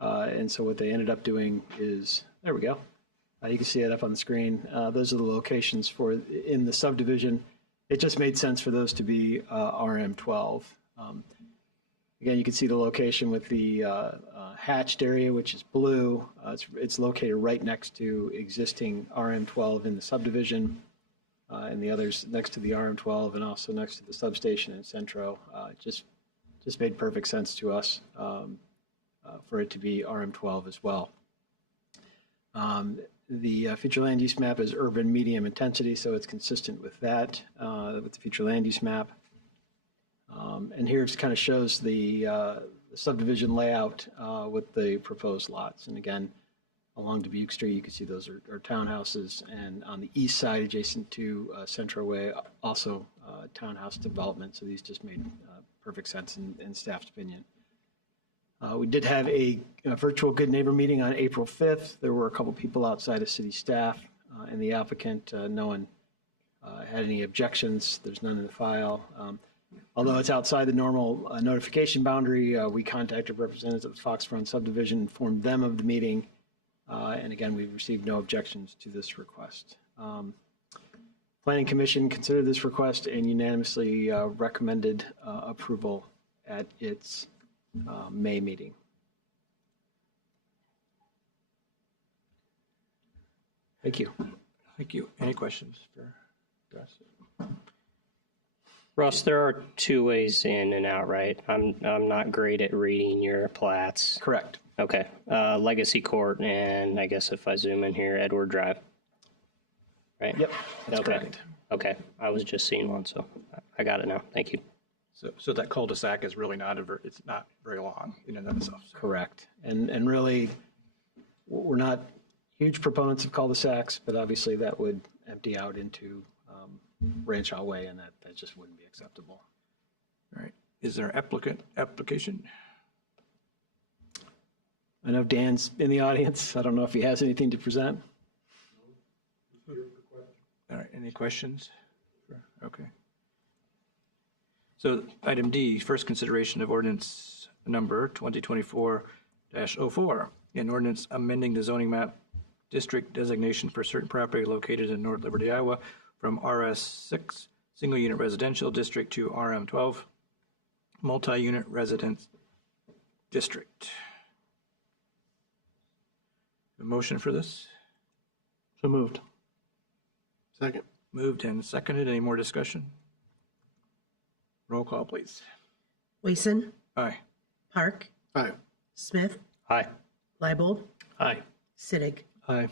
And so what they ended up doing is, there we go. You can see it up on the screen. Those are the locations in the subdivision. It just made sense for those to be RM12. Again, you can see the location with the hatched area, which is blue. It's located right next to existing RM12 in the subdivision. and the others next to the RM12 and also next to the substation in Centro. Just made perfect sense to us for it to be RM12 as well. The future land use map is urban medium intensity, so it's consistent with that, with the future land use map. And here it kind of shows the subdivision layout with the proposed lots. And again, along Dubuque Street, you can see those are townhouses. And on the east side, adjacent to Central Way, also townhouse development. So these just made perfect sense in staff's opinion. We did have a virtual good neighbor meeting on April 5th. There were a couple people outside of city staff and the applicant. No one had any objections. There's none in the file. Although it's outside the normal notification boundary, we contacted representatives of the Foxfront subdivision, informed them of the meeting. And again, we've received no objections to this request. Planning Commission considered this request and unanimously recommended approval at its May meeting. Thank you. Thank you. Any questions for Russ? Russ, there are two ways in and out, right? I'm not great at reading your plats. Correct. Okay. Legacy Court, and I guess if I zoom in here, Edward Drive. Right? Yep, that's okay. correct. Okay. I was just seeing one, so I got it now. Thank you. So that cul-de-sac is really not it's not very long in and of itself. Correct. And really, we're not huge proponents of cul-de-sacs, but obviously that would empty out into Ranch Way, and that just wouldn't be acceptable. All right. Is there application? I know Dan's in the audience. I don't know if he has anything to present. All right. Any questions? Okay. So item D, first consideration of ordinance number 2024-04, an ordinance amending the zoning map district designation for certain property located in North Liberty, Iowa from RS6 single unit residential district to RM12 multi-unit residence district. A motion for this? So moved. Second. Moved and seconded. Any more discussion? Roll call, please. Gleason, Aye. Park, Aye. Smith, Aye. Leibold, Aye. Sittig. Aye.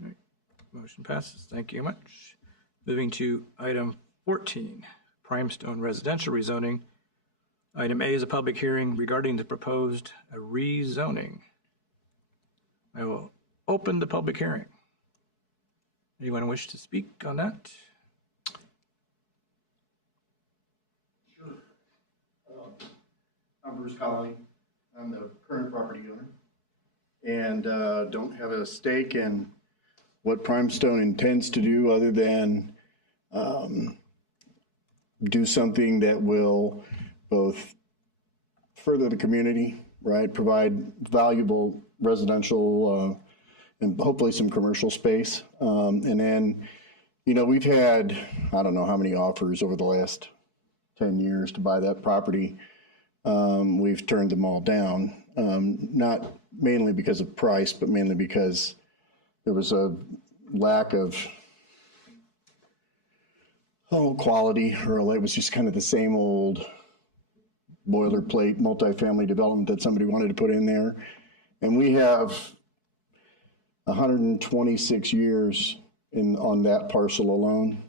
Right. Motion passes. Thank you much. Moving to item 14, Primestone residential rezoning. Item A is a public hearing regarding the proposed rezoning. I will open the public hearing. Anyone wish to speak on that? I'm Bruce Colley. I'm the current property owner and don't have a stake in what Primestone intends to do other than do something that will both further the community, right, provide valuable residential and hopefully some commercial space. And then, you know, we've had, I don't know how many offers over the last 10 years to buy that property. We've turned them all down, not mainly because of price, but mainly because there was a lack of quality, or it was just kind of the same old boilerplate multifamily development that somebody wanted to put in there. And we have 126 years on that parcel alone.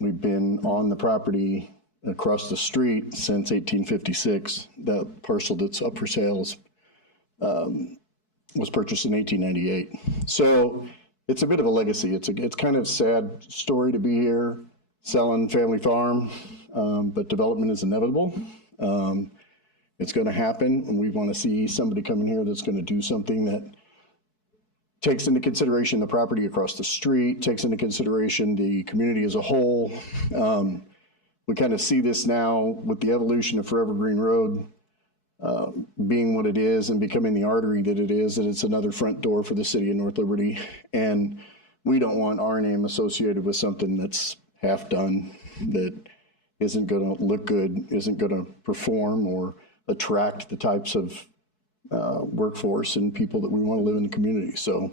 We've been on the property across the street since 1856. The parcel that's up for sale was purchased in 1898. So it's a bit of a legacy. It's kind of a sad story to be here selling family farm, but development is inevitable. It's going to happen, and we want to see somebody come in here that's going to do something that takes into consideration the property across the street, takes into consideration the community as a whole. We kind of see this now with the evolution of Forever Green Road being what it is and becoming the artery that it is, that it's another front door for the city of North Liberty. And we don't want our name associated with something that's half done, that isn't going to look good, isn't going to perform or attract the types of workforce and people that we want to live in the community. So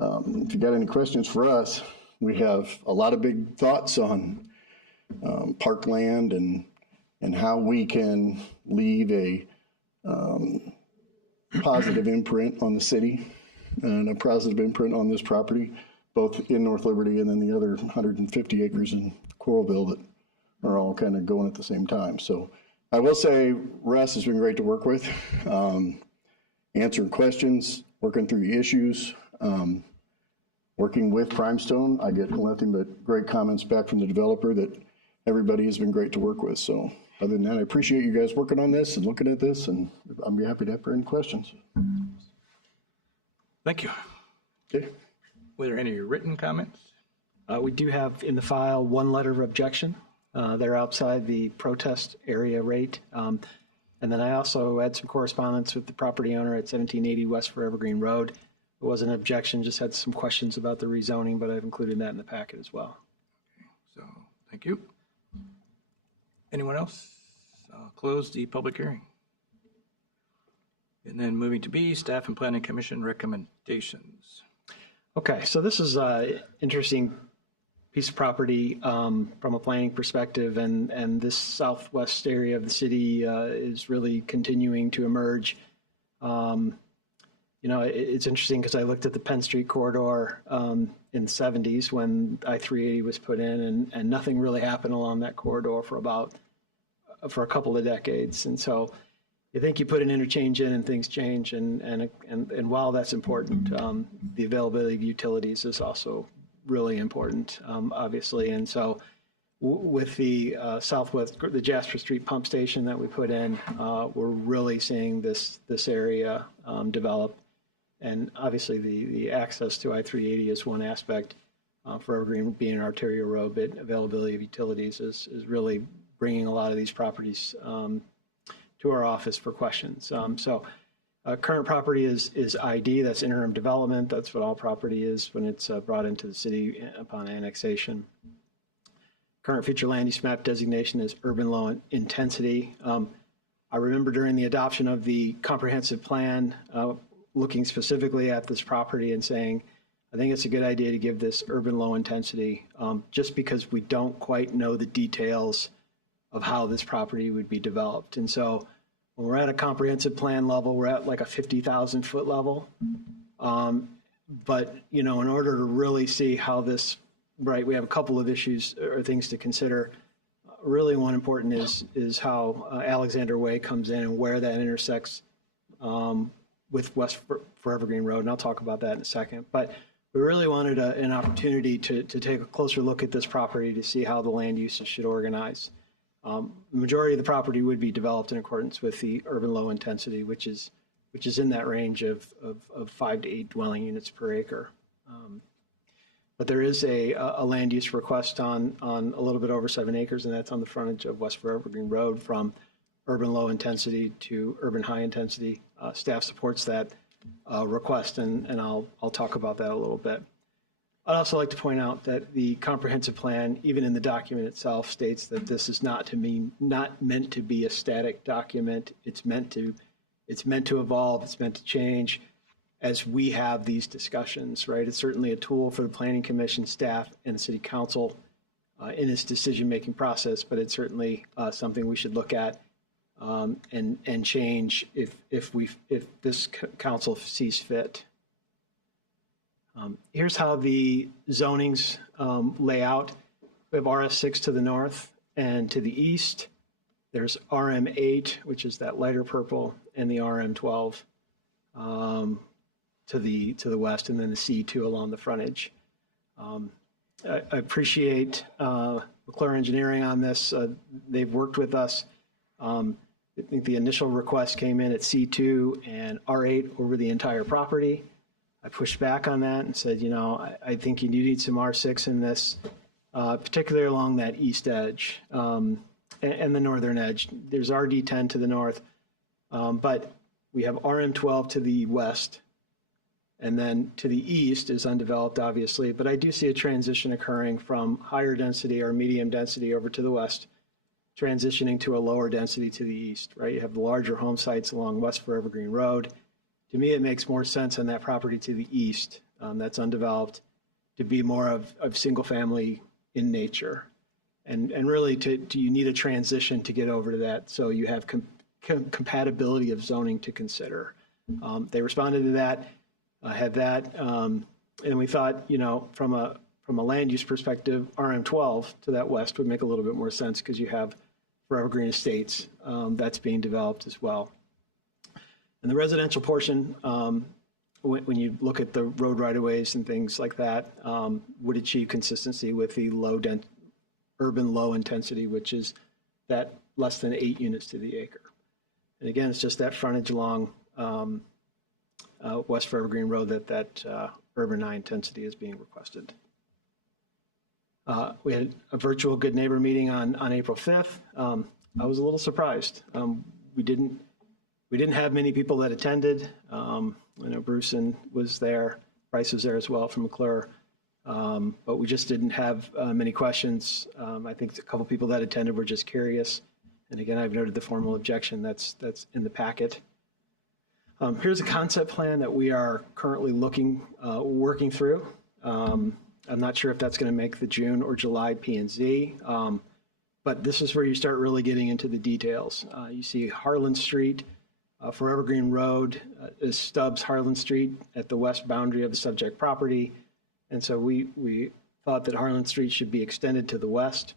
if you got any questions for us, We have a lot of big thoughts on parkland and how we can leave a positive imprint on the city and a positive imprint on this property, both in North Liberty and then the other 150 acres in Coralville that are all kind of going at the same time. So I will say Russ has been great to work with, answering questions, working through the issues, working with Primestone. I get nothing but great comments back from the developer that everybody has been great to work with. So other than that, I appreciate you guys working on this and looking at this, and I'm happy to answer any questions. Thank you. Okay. Were there any written comments? We do have in the file one letter of objection. They're outside the protest area rate. And then I also had some correspondence with the property owner at 1780 West for Evergreen Road. It wasn't an objection, just had some questions about the rezoning, but I've included that in the packet as well. So, thank you. Anyone else? I'll close the public hearing. And then moving to B, Staff and Planning Commission recommendations. Okay, so this is an interesting piece of property from a planning perspective, and this southwest area of the city is really continuing to emerge. You know, it's interesting because I looked at the Penn Street corridor in the 70s when I-380 was put in, and nothing really happened along that corridor for a couple of decades. And so you think you put an interchange in and things change, and while that's important, the availability of utilities is also really important, obviously. And so with the southwest, the Jasper Street pump station that we put in, we're really seeing this area develop. And obviously the access to I-380 is one aspect for Evergreen being an arterial road, but availability of utilities is really bringing a lot of these properties to our office for questions. Current property is ID, that's interim development. That's what all property is when it's brought into the city upon annexation. Current future land use map designation is urban low intensity. I remember during the adoption of the comprehensive plan, looking specifically at this property and saying, I think it's a good idea to give this urban low intensity, just because we don't quite know the details of how this property would be developed. And so when we're at a comprehensive plan level, we're at like a 50,000 foot level. But, you know, in order to really see how this, right, we have a couple of issues or things to consider. Really one important is how Alexander Way comes in and where that intersects with West for Evergreen Road, and I'll talk about that in a second. But we really wanted an opportunity to take a closer look at this property to see how the land uses should organize. The majority of the property would be developed in accordance with the urban low intensity, which is in that range of 5 to 8 dwelling units per acre. But there is a land use request on a little bit over 7 acres, and that's on the frontage of West for Evergreen Road from urban low intensity to urban high intensity. Staff supports that request, and I'll talk about that a little bit. I'd also like to point out that the comprehensive plan, even in the document itself, states that this is not meant to be a static document. It's meant to evolve. It's meant to change as we have these discussions, right? It's certainly a tool for the Planning Commission staff and the City Council in its decision-making process, but it's certainly something we should look at and change if this council sees fit. Here's how the zonings lay out. We have RS6 to the north and to the east. There's RM8, which is that lighter purple, and the RM12 to the west, and then the C2 along the frontage. I appreciate McClure Engineering on this. They've worked with us. I think the initial request came in at C2 and R8 over the entire property. I pushed back on that and said, you know, I think you need some R6 in this, particularly along that east edge and the northern edge. There's RD10 to the north, but we have RM12 to the west, and then to the east is undeveloped, obviously, but I do see a transition occurring from higher density or medium density over to the west, transitioning to a lower density to the east, right? You have the larger home sites along West for Evergreen Road. To me, it makes more sense on that property to the east that's undeveloped to be more of single family in nature. And really you need a transition to get over to that. So you have compatibility of zoning to consider. They responded to that, had that. And we thought, from a land use perspective, RM12 to that west would make a little bit more sense because you have Forever Green Estates that's being developed as well. And the residential portion, when you look at the road right-of-ways and things like that, would achieve consistency with the urban low intensity, which is that less than 8 units to the acre. And again, it's just that frontage along West Forever Green Road that urban high intensity is being requested. We had a virtual good neighbor meeting on April 5th. I was a little surprised. We didn't have many people that attended. I know Bruce was there, Bryce was there as well from McClure, but we just didn't have many questions. I think a couple people that attended were just curious. And again, I've noted the formal objection that's in the packet. Here's a concept plan that we are currently working through. I'm not sure if that's going to make the June or July P&Z, but this is where you start really getting into the details. You see Harlan Street, Forever Green Road is Stubbs Harlan Street at the west boundary of the subject property. And so we thought that Harlan Street should be extended to the west.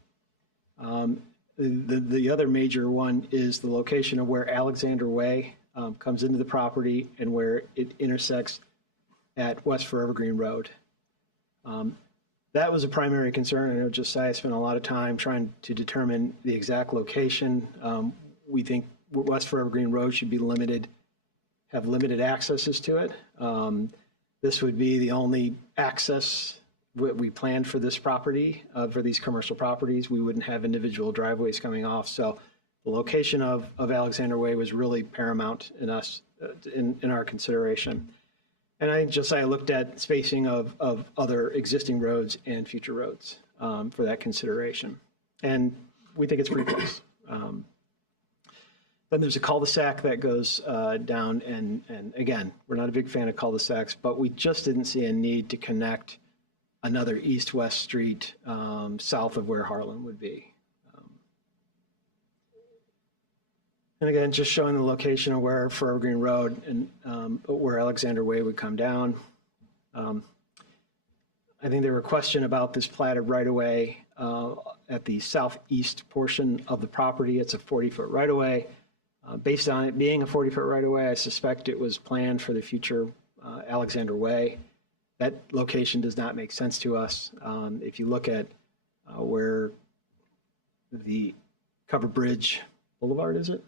The other major one is the location of where Alexander Way comes into the property and where it intersects at West Forever Green Road. That was a primary concern. I know Josiah spent a lot of time trying to determine the exact location. We think West Forever Green Road should be have limited accesses to it. This would be the only access we planned for this property, for these commercial properties. We wouldn't have individual driveways coming off. So the location of Alexander Way was really paramount in our consideration. And I think Josiah looked at spacing of other existing roads and future roads for that consideration. And we think it's pretty close. Then there's a cul-de-sac that goes down, and again, we're not a big fan of cul-de-sacs, but we just didn't see a need to connect another east-west street south of where Harlan would be. And again, just showing the location of where Forever Green Road and where Alexander Way would come down. I think there were questions about this platted right-of-way at the southeast portion of the property. It's a 40-foot right-of-way. Based on it being a 40-foot right-of-way, I suspect it was planned for the future Alexander Way. That location does not make sense to us. If you look at where the Covered Bridge Boulevard, is it?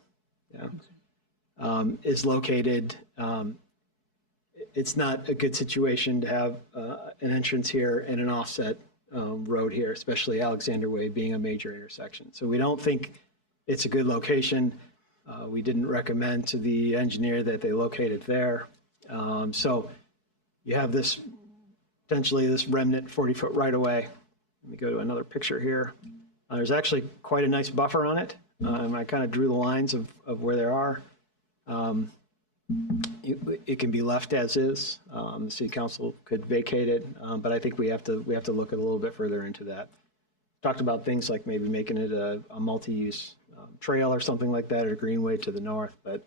Yeah. Is located, it's not a good situation to have an entrance here and an offset road here, especially Alexander Way being a major intersection. So we don't think it's a good location. We didn't recommend to the engineer that they locate it there. So you have this, potentially this remnant 40-foot right-of-way. Let me go to another picture here. There's actually quite a nice buffer on it. I kind of drew the lines of where there are. It can be left as is. The city council could vacate it, but I think we have to look at a little bit further into that. Talked about things like maybe making it a multi-use trail or something like that, or a greenway to the north, but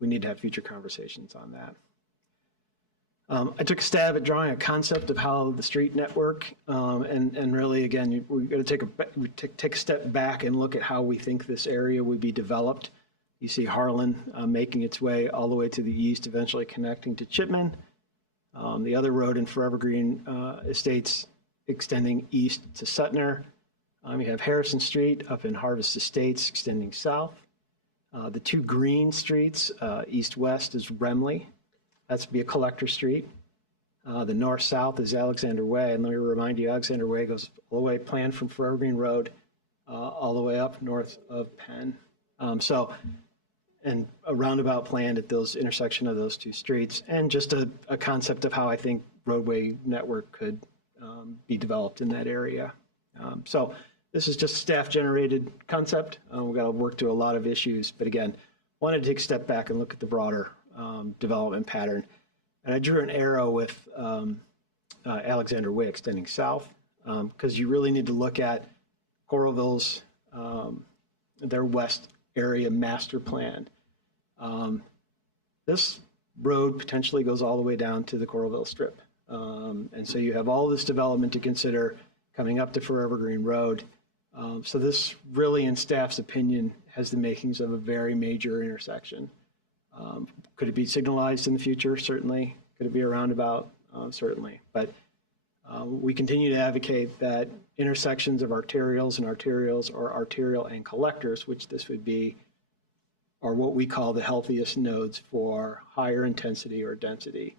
we need to have future conversations on that. I took a stab at drawing a concept of how the street network, and really, again, we've got to take a step back and look at how we think this area would be developed. You see Harlan making its way all the way to the east, eventually connecting to Chipman. The other road in Forever Green Estates extending east to Sutner. You have Harrison Street up in Harvest Estates extending south. The two green streets, east-west, is Remley. That's to be a collector street. The north-south is Alexander Way. And let me remind you, Alexander Way goes all the way planned from Forever Green Road all the way up north of Penn. And a roundabout planned at those intersection of those two streets. And just a concept of how I think roadway network could be developed in that area. So this is just a staff-generated concept. We've got to work through a lot of issues. But again, wanted to take a step back and look at the broader development pattern. And I drew an arrow with Alexander Way extending south, because you really need to look at Coralville's, their west area master plan. This road potentially goes all the way down to the Coralville Strip. And so you have all this development to consider coming up to Forever Green Road. So this really, in staff's opinion, has the makings of a very major intersection. Could it be signalized in the future? Certainly. Could it be a roundabout? Certainly. But we continue to advocate that intersections of arterials or arterial and collectors, which this would be, are what we call the healthiest nodes for higher intensity or density.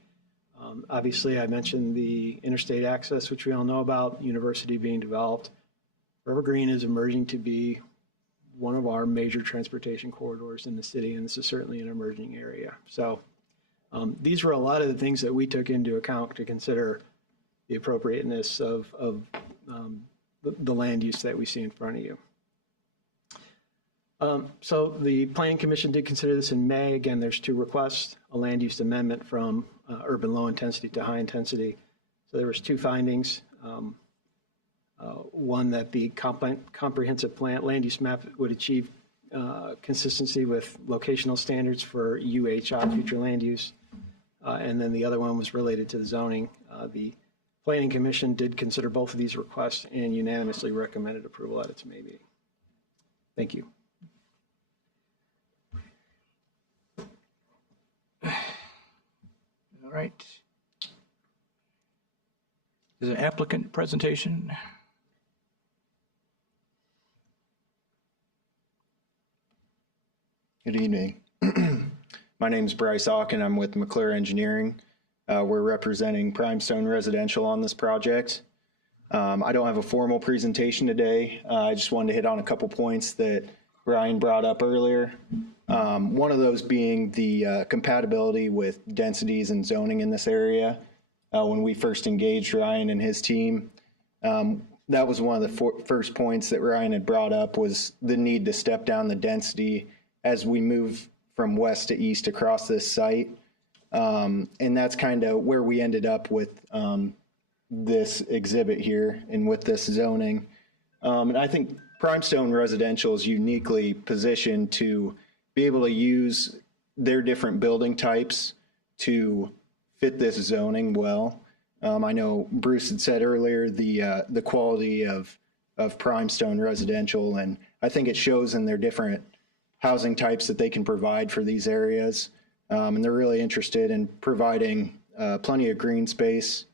Obviously, I mentioned the interstate access, which we all know about, university being developed. Forever Green is emerging to be one of our major transportation corridors in the city, and this is certainly an emerging area. So these were a lot of the things that we took into account to consider the appropriateness of the land use that we see in front of you. So the Planning Commission did consider this in May. Again, there's two requests, a land use amendment from urban low intensity to high intensity. So there was two findings. One, that the comprehensive plan land use map would achieve consistency with locational standards for UHI, future land use. And then the other one was related to the zoning. The Planning Commission did consider both of these requests and unanimously recommended approval at its May meeting. Thank you. All right. Is an applicant presentation? Good evening. My name is Bryce Auken. I'm with McClure Engineering. We're representing Primestone Residential on this project. I don't have a formal presentation today. I just wanted to hit on a couple points that Ryan brought up earlier. One of those being the compatibility with densities and zoning in this area. When we first engaged Ryan and his team, that was one of the first points that Ryan had brought up, was the need to step down the density as we move from west to east across this site. And that's kind of where we ended up with this exhibit here and with this zoning. And I think Primestone Residential is uniquely positioned to be able to use their different building types to fit this zoning well. I know Bruce had said earlier the quality of Primestone Residential, and I think it shows in their different housing types that they can provide for these areas. And they're really interested in providing plenty of green space,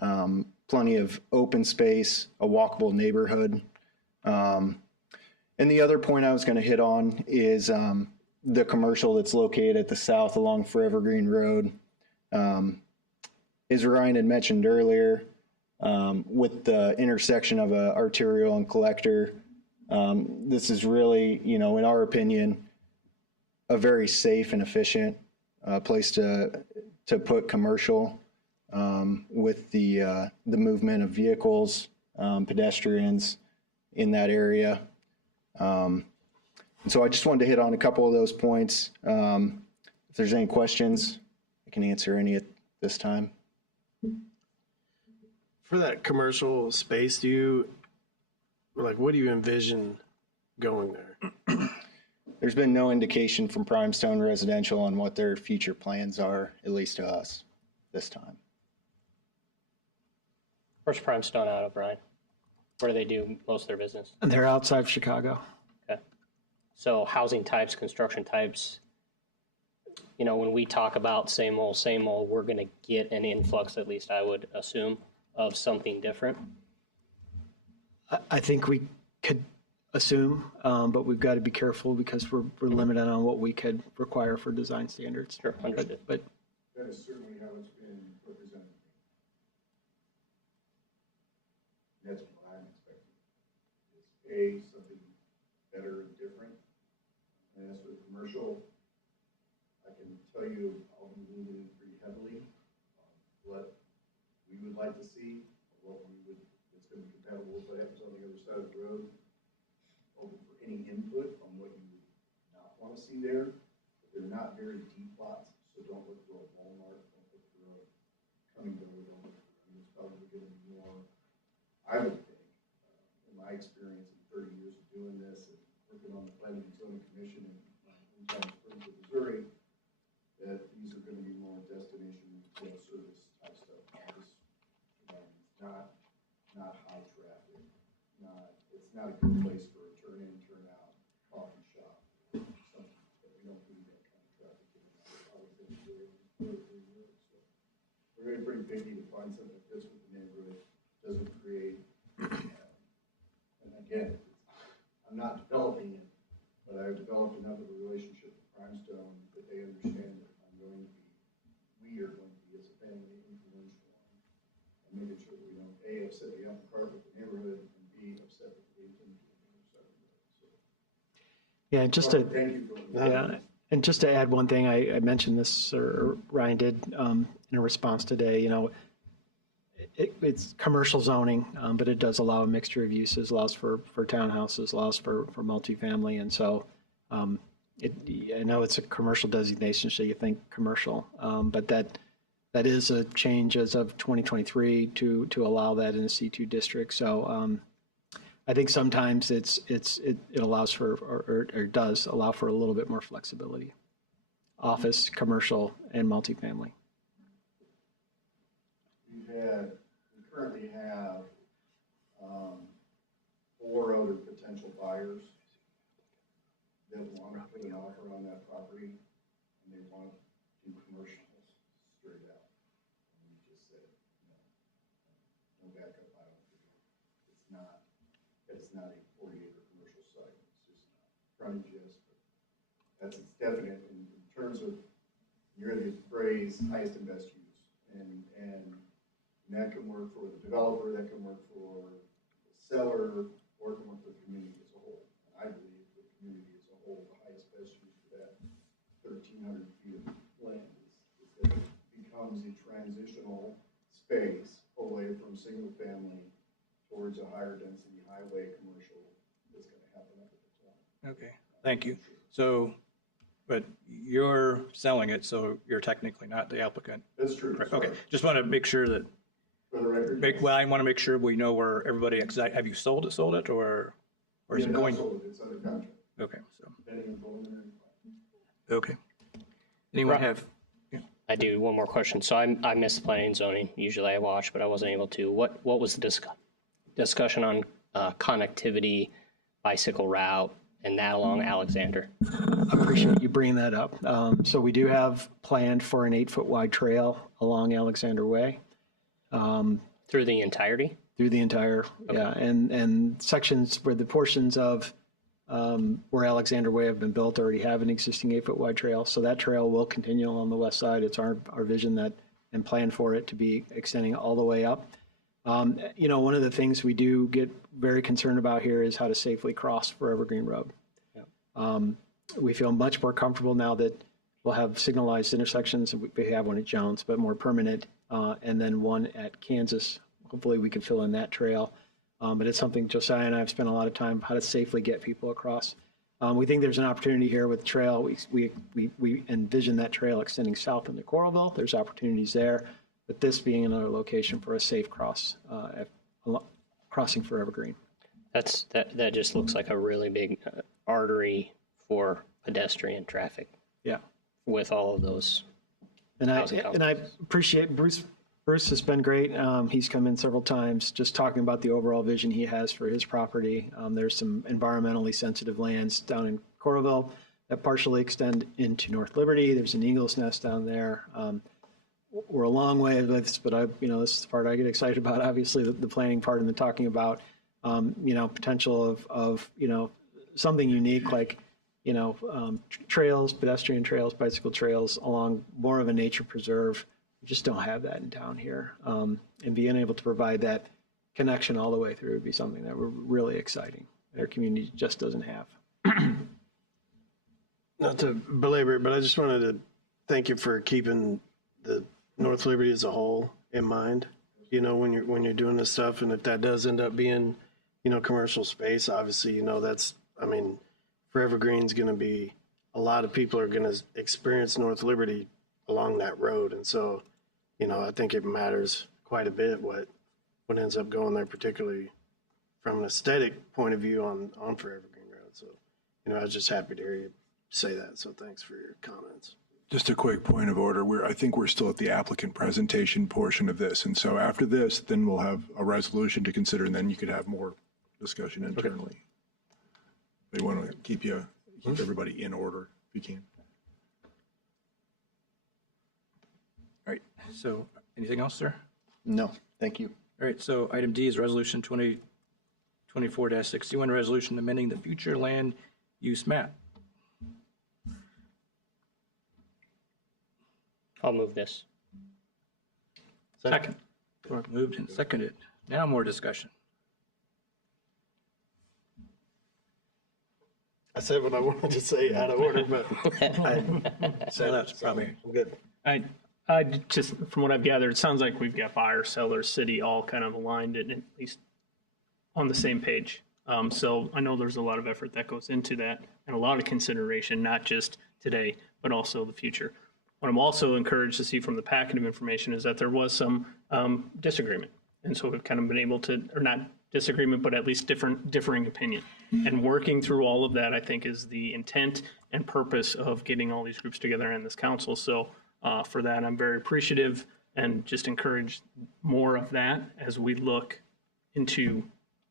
plenty of open space, a walkable neighborhood. And the other point I was going to hit on is the commercial that's located at the south along Forever Green Road. As Ryan had mentioned earlier, with the intersection of a arterial and collector, this is really, in our opinion, a very safe and efficient place to put commercial with the movement of vehicles, pedestrians in that area. And so I just wanted to hit on a couple of those points. If there's any questions, I can answer any at this time. For that commercial space, what do you envision going there? There's been no indication from Primestone Residential on what their future plans are, at least to us this time. Where's Primestone out of, Brian? Where do they do most of their business? And they're outside of Chicago. Okay. So housing types, construction types, when we talk about same old, we're going to get an influx, at least I would assume, of something different. I think we could assume, but we've got to be careful because we're limited on what we could require for design standards. Sure, understood. But that is certainly how it's been represented. That's what I'm expecting. It's something better and different. And as for the commercial, I can tell you I'll be leaning pretty heavily on what we would like to see, what it's going to be compatible with what happens on the other side of the road. Open for any input on what you would not want to see there. But they're not very deep lots, so don't look for a Walmart, don't look for a Cumming Door, don't look for a municipality I would think, in my experience in 30 years of doing this and working on the Planning and Zoning Commission in my hometown Springfield, Missouri, that these are going to be more destination service type stuff. Not high traffic. It's not a good place for a turn in, turn out coffee shop. Something that we don't need that kind of traffic in. I would think so we're going to be pretty picky to find something that fits with the neighborhood, doesn't create. And again, I'm not developing it, but I've developed enough of a relationship with Primestone that they understand that we are going to be as a family influential on and making sure that we don't A, upset the apple cart with the neighborhood, and B, upset with the intended side of the road. So, Yeah, just to, thank you for yeah, and just to add one thing, I mentioned this, or Ryan did, in a response today, you know, it's commercial zoning, but it does allow a mixture of uses, allows for townhouses, allows for multifamily. And so I know it's a commercial designation, so you think commercial, but that is a change as of 2023 to allow that in a C2 district. So I think sometimes it allows for, or does allow for a little bit more flexibility. Office, commercial, and multifamily. We currently have 4 other potential buyers that want to put an offer on that property, and they want to do commercials straight out. And we just said, no backup. I don't think it's not a 40-acre commercial site. It's just not frontage, yes, but it's definite in terms of you're the phrase highest and best use, and that can work for the developer, that can work for the seller, or it can work for the community as a whole. And I believe the community as a whole, the highest best use for that 1,300 feet of land is that it becomes a transitional space away from single family towards a higher density highway commercial that's going to happen up at the corner. Okay, thank you. So, but you're selling it, so you're technically not the applicant. That's true. Right, okay, just want to make sure that, For the record, well, I want to make sure we know where everybody, have you sold it, or is it going? sold it. It's under contract. Okay, so, Pending a preliminary plan. okay. Anyone have? I do. One more question. So I missed planning and zoning. Usually I watch, but I wasn't able to. What was the discussion on connectivity, bicycle route, and that along Alexander? I appreciate you bringing that up. So we do have planned for an 8-foot wide trail along Alexander Way. Through the entirety? Through the entire, okay. Yeah, and sections where the portions of where Alexander Way have been built already have an existing 8-foot wide trail. So that trail will continue along the west side. It's our vision that and plan for it to be extending all the way up. You know, one of the things we do get very concerned about here is how to safely cross Forever Green Road. Yeah. We feel much more comfortable now that we'll have signalized intersections. We have one at Jones, but more permanent, and then one at Kansas. Hopefully we can fill in that trail. But it's something Josiah and I have spent a lot of time how to safely get people across. We think there's an opportunity here with the trail. We envision that trail extending south into Coralville. There's opportunities there, but this being another location for a safe crossing for Evergreen. That just looks like a really big artery for pedestrian traffic. Yeah, with all of those. And I appreciate Bruce. Bruce has been great. He's come in several times just talking about the overall vision he has for his property. There's some environmentally sensitive lands down in Coralville that partially extend into North Liberty. There's an eagle's nest down there. We're a long way with this, but this is the part I get excited about. Obviously, the planning part and the talking about, potential of something unique like, trails, pedestrian trails, bicycle trails along more of a nature preserve. We just don't have that in town here. And being able to provide that connection all the way through would be something that we're really exciting. Our community just doesn't have. Not to belabor it, but I just wanted to thank you for keeping the North Liberty as a whole in mind, when you're doing this stuff. And if that does end up being, commercial space, obviously, Forever Green's going to be, a lot of people are going to experience North Liberty along that road. And so, I think it matters quite a bit what what ends up going there, particularly from an aesthetic point of view on Forever Green Road. So, I was just happy to hear you say that. So thanks for your comments. Just a quick point of order. I think we're still at the applicant presentation portion of this. And so after this, then we'll have a resolution to consider, and then you could have more discussion internally. They want to keep everybody in order if you can. All right, so anything else, sir? No, thank you. All right, so item D is Resolution 2024-61, resolution amending the future land use map. I'll move this. Second. Moved and seconded. Now more discussion. I said what I wanted to say out of order, but So that's probably I'm good. I just, from what I've gathered, it sounds like we've got buyer, seller, city all kind of aligned and at least on the same page. So I know there's a lot of effort that goes into that and a lot of consideration, not just today, but also the future. What I'm also encouraged to see from the packet of information is that there was some disagreement. And so we've kind of been able to, or not disagreement, but at least differing opinion. And working through all of that, I think, is the intent and purpose of getting all these groups together in this council. So for that, I'm very appreciative and just encourage more of that as we look into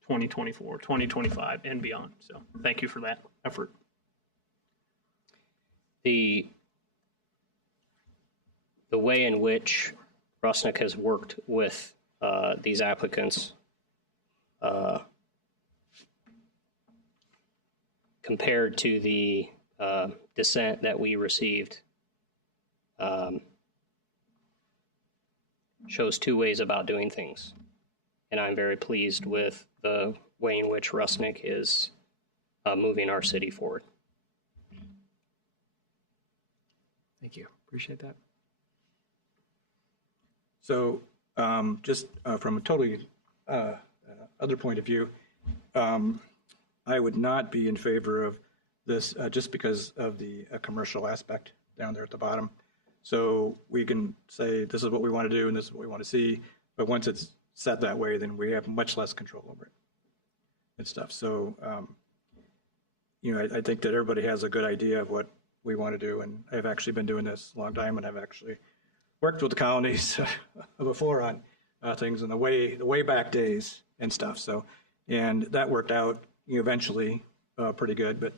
2024, 2025, and beyond. So thank you for that effort. The way in which Rusnick has worked with these applicants compared to the dissent that we received shows two ways about doing things. And I'm very pleased with the way in which Rusnick is moving our city forward. Thank you. Appreciate that. So just from a totally other point of view, I would not be in favor of this just because of the commercial aspect down there at the bottom. So we can say this is what we want to do and this is what we want to see, but once it's set that way, then we have much less control over it and stuff. So, I think that everybody has a good idea of what we want to do, and I've actually been doing this a long time, and I've actually worked with the colonies before on things in the way back days and stuff. So, and that worked out eventually pretty good, but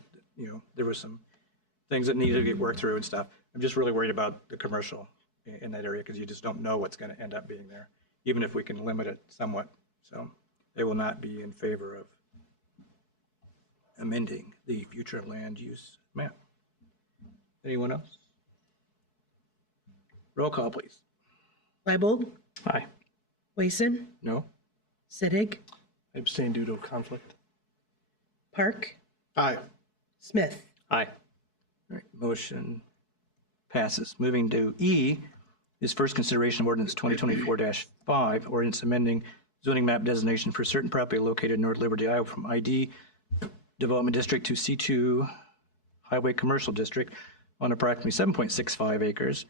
there was some things that needed to get worked through and stuff. I'm just really worried about the commercial in that area because you just don't know what's going to end up being there, even if we can limit it somewhat. So they will not be in favor of amending the future land use map. Anyone else? Roll call, please. Leibold, Aye. Wason, No? Sittig, I abstain due to a conflict. Park, Aye. Smith. Aye. All right, motion passes. Moving to E is first consideration of ordinance 2024-5, ordinance amending zoning map designation for certain property located in North Liberty, Iowa from ID Development District to C2 Highway Commercial District on approximately 7.65 acres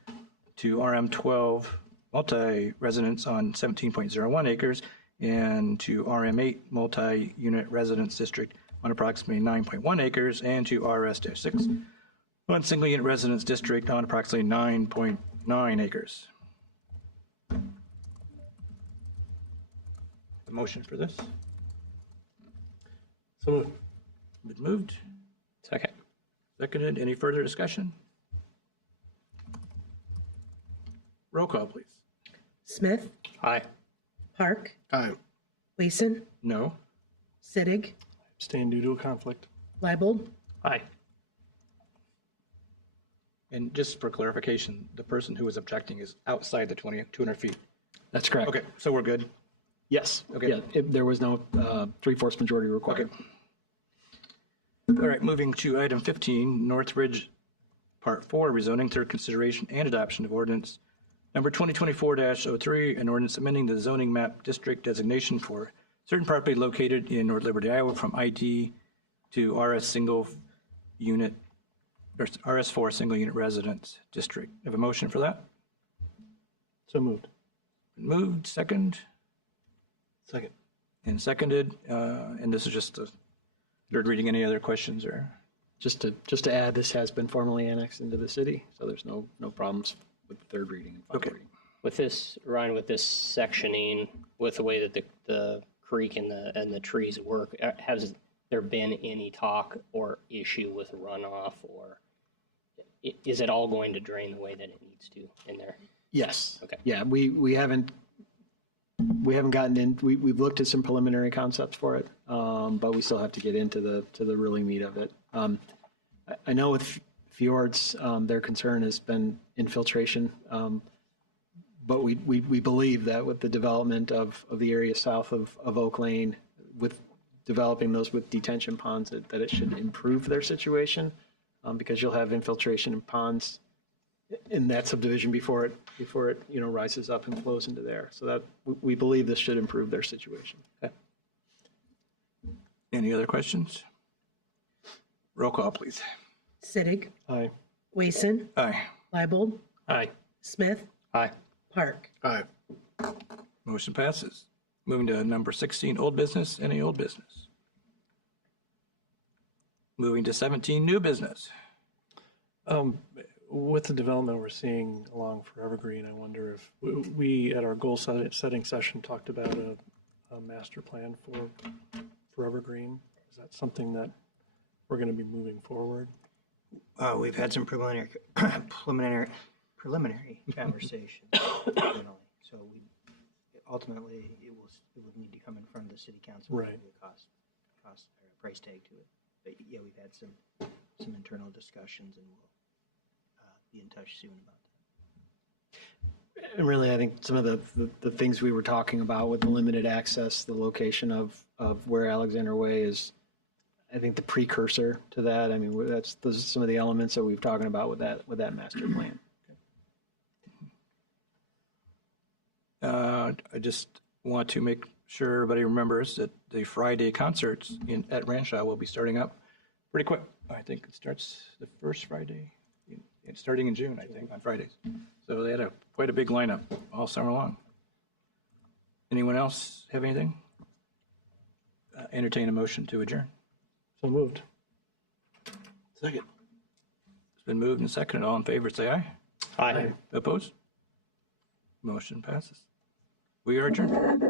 to RM12 multi-residence on 17.01 acres and to RM8 multi-unit residence district on approximately 9.1 acres and to RS-6 on single unit residence district on approximately 9.9 acres. The motion for this? So moved. Been moved, Second. seconded. Any further discussion? Roll call, please. Smith, Aye. Park, Aye. Wason, No? Sittig, Abstain due to a conflict. Leibold, Aye. And just for clarification, the person who is objecting is outside the 200 feet. That's correct. Okay, so we're good. Yes. Okay. Yeah, there was no 3/4 majority required. Okay. All right, moving to item 15, Northridge Part 4, rezoning, third consideration and adoption of ordinance number 2024-03, an ordinance amending the zoning map district designation for certain property located in North Liberty, Iowa from ID to RS single unit, or RS4 single unit residence district. Have a motion for that? So moved. Moved, second. Second. And seconded, and this is just a third reading. Any other questions or? Just to add, this has been formally annexed into the city, so there's no problems with the third reading and final reading. With this, Ryan, with this sectioning, with the way that the creek and the trees work, has there been any talk or issue with runoff, or is it all going to drain the way that it needs to in there? Yes. Okay. Yeah, we haven't gotten in. We've looked at some preliminary concepts for it, but we still have to get into the really meat of it. I know with fjords, their concern has been infiltration, but we believe that with the development of the area south of Oak Lane, with developing those with detention ponds, that it should improve their situation, because you'll have infiltration in ponds in that subdivision before it rises up and flows into there. So that we believe this should improve their situation. Okay. Any other questions? Roll call, please. Sittig. Aye. Wason. Aye. Leibold. Aye. Smith. Aye. Park. Aye. Motion passes. Moving to number 16, old business. Any old business? Moving to 17, new business. With the development we're seeing along Forever Green, I wonder if we at our goal setting session talked about a master plan for Forever Green. Is that something that we're going to be moving forward? We've had some preliminary conversations. So ultimately, it would need to come in front of the city council. Right. With a cost or a price tag to it. But yeah, we've had some internal discussions, and we'll be in touch soon about that. And really, I think some of the things we were talking about with the limited access, the location of where Alexander Way is, I think the precursor to that. I mean, those are some of the elements that we've talking about with that master plan. I just want to make sure everybody remembers that the Friday concerts at Ranshaw will be starting up pretty quick. I think it starts the first Friday. It's starting in June, I think, on Fridays. So they had quite a big lineup all summer long. Anyone else have anything? Entertain a motion to adjourn. So moved. Second. It's been moved and seconded. All in favor, say aye. Aye. Opposed? Motion passes. We are adjourned.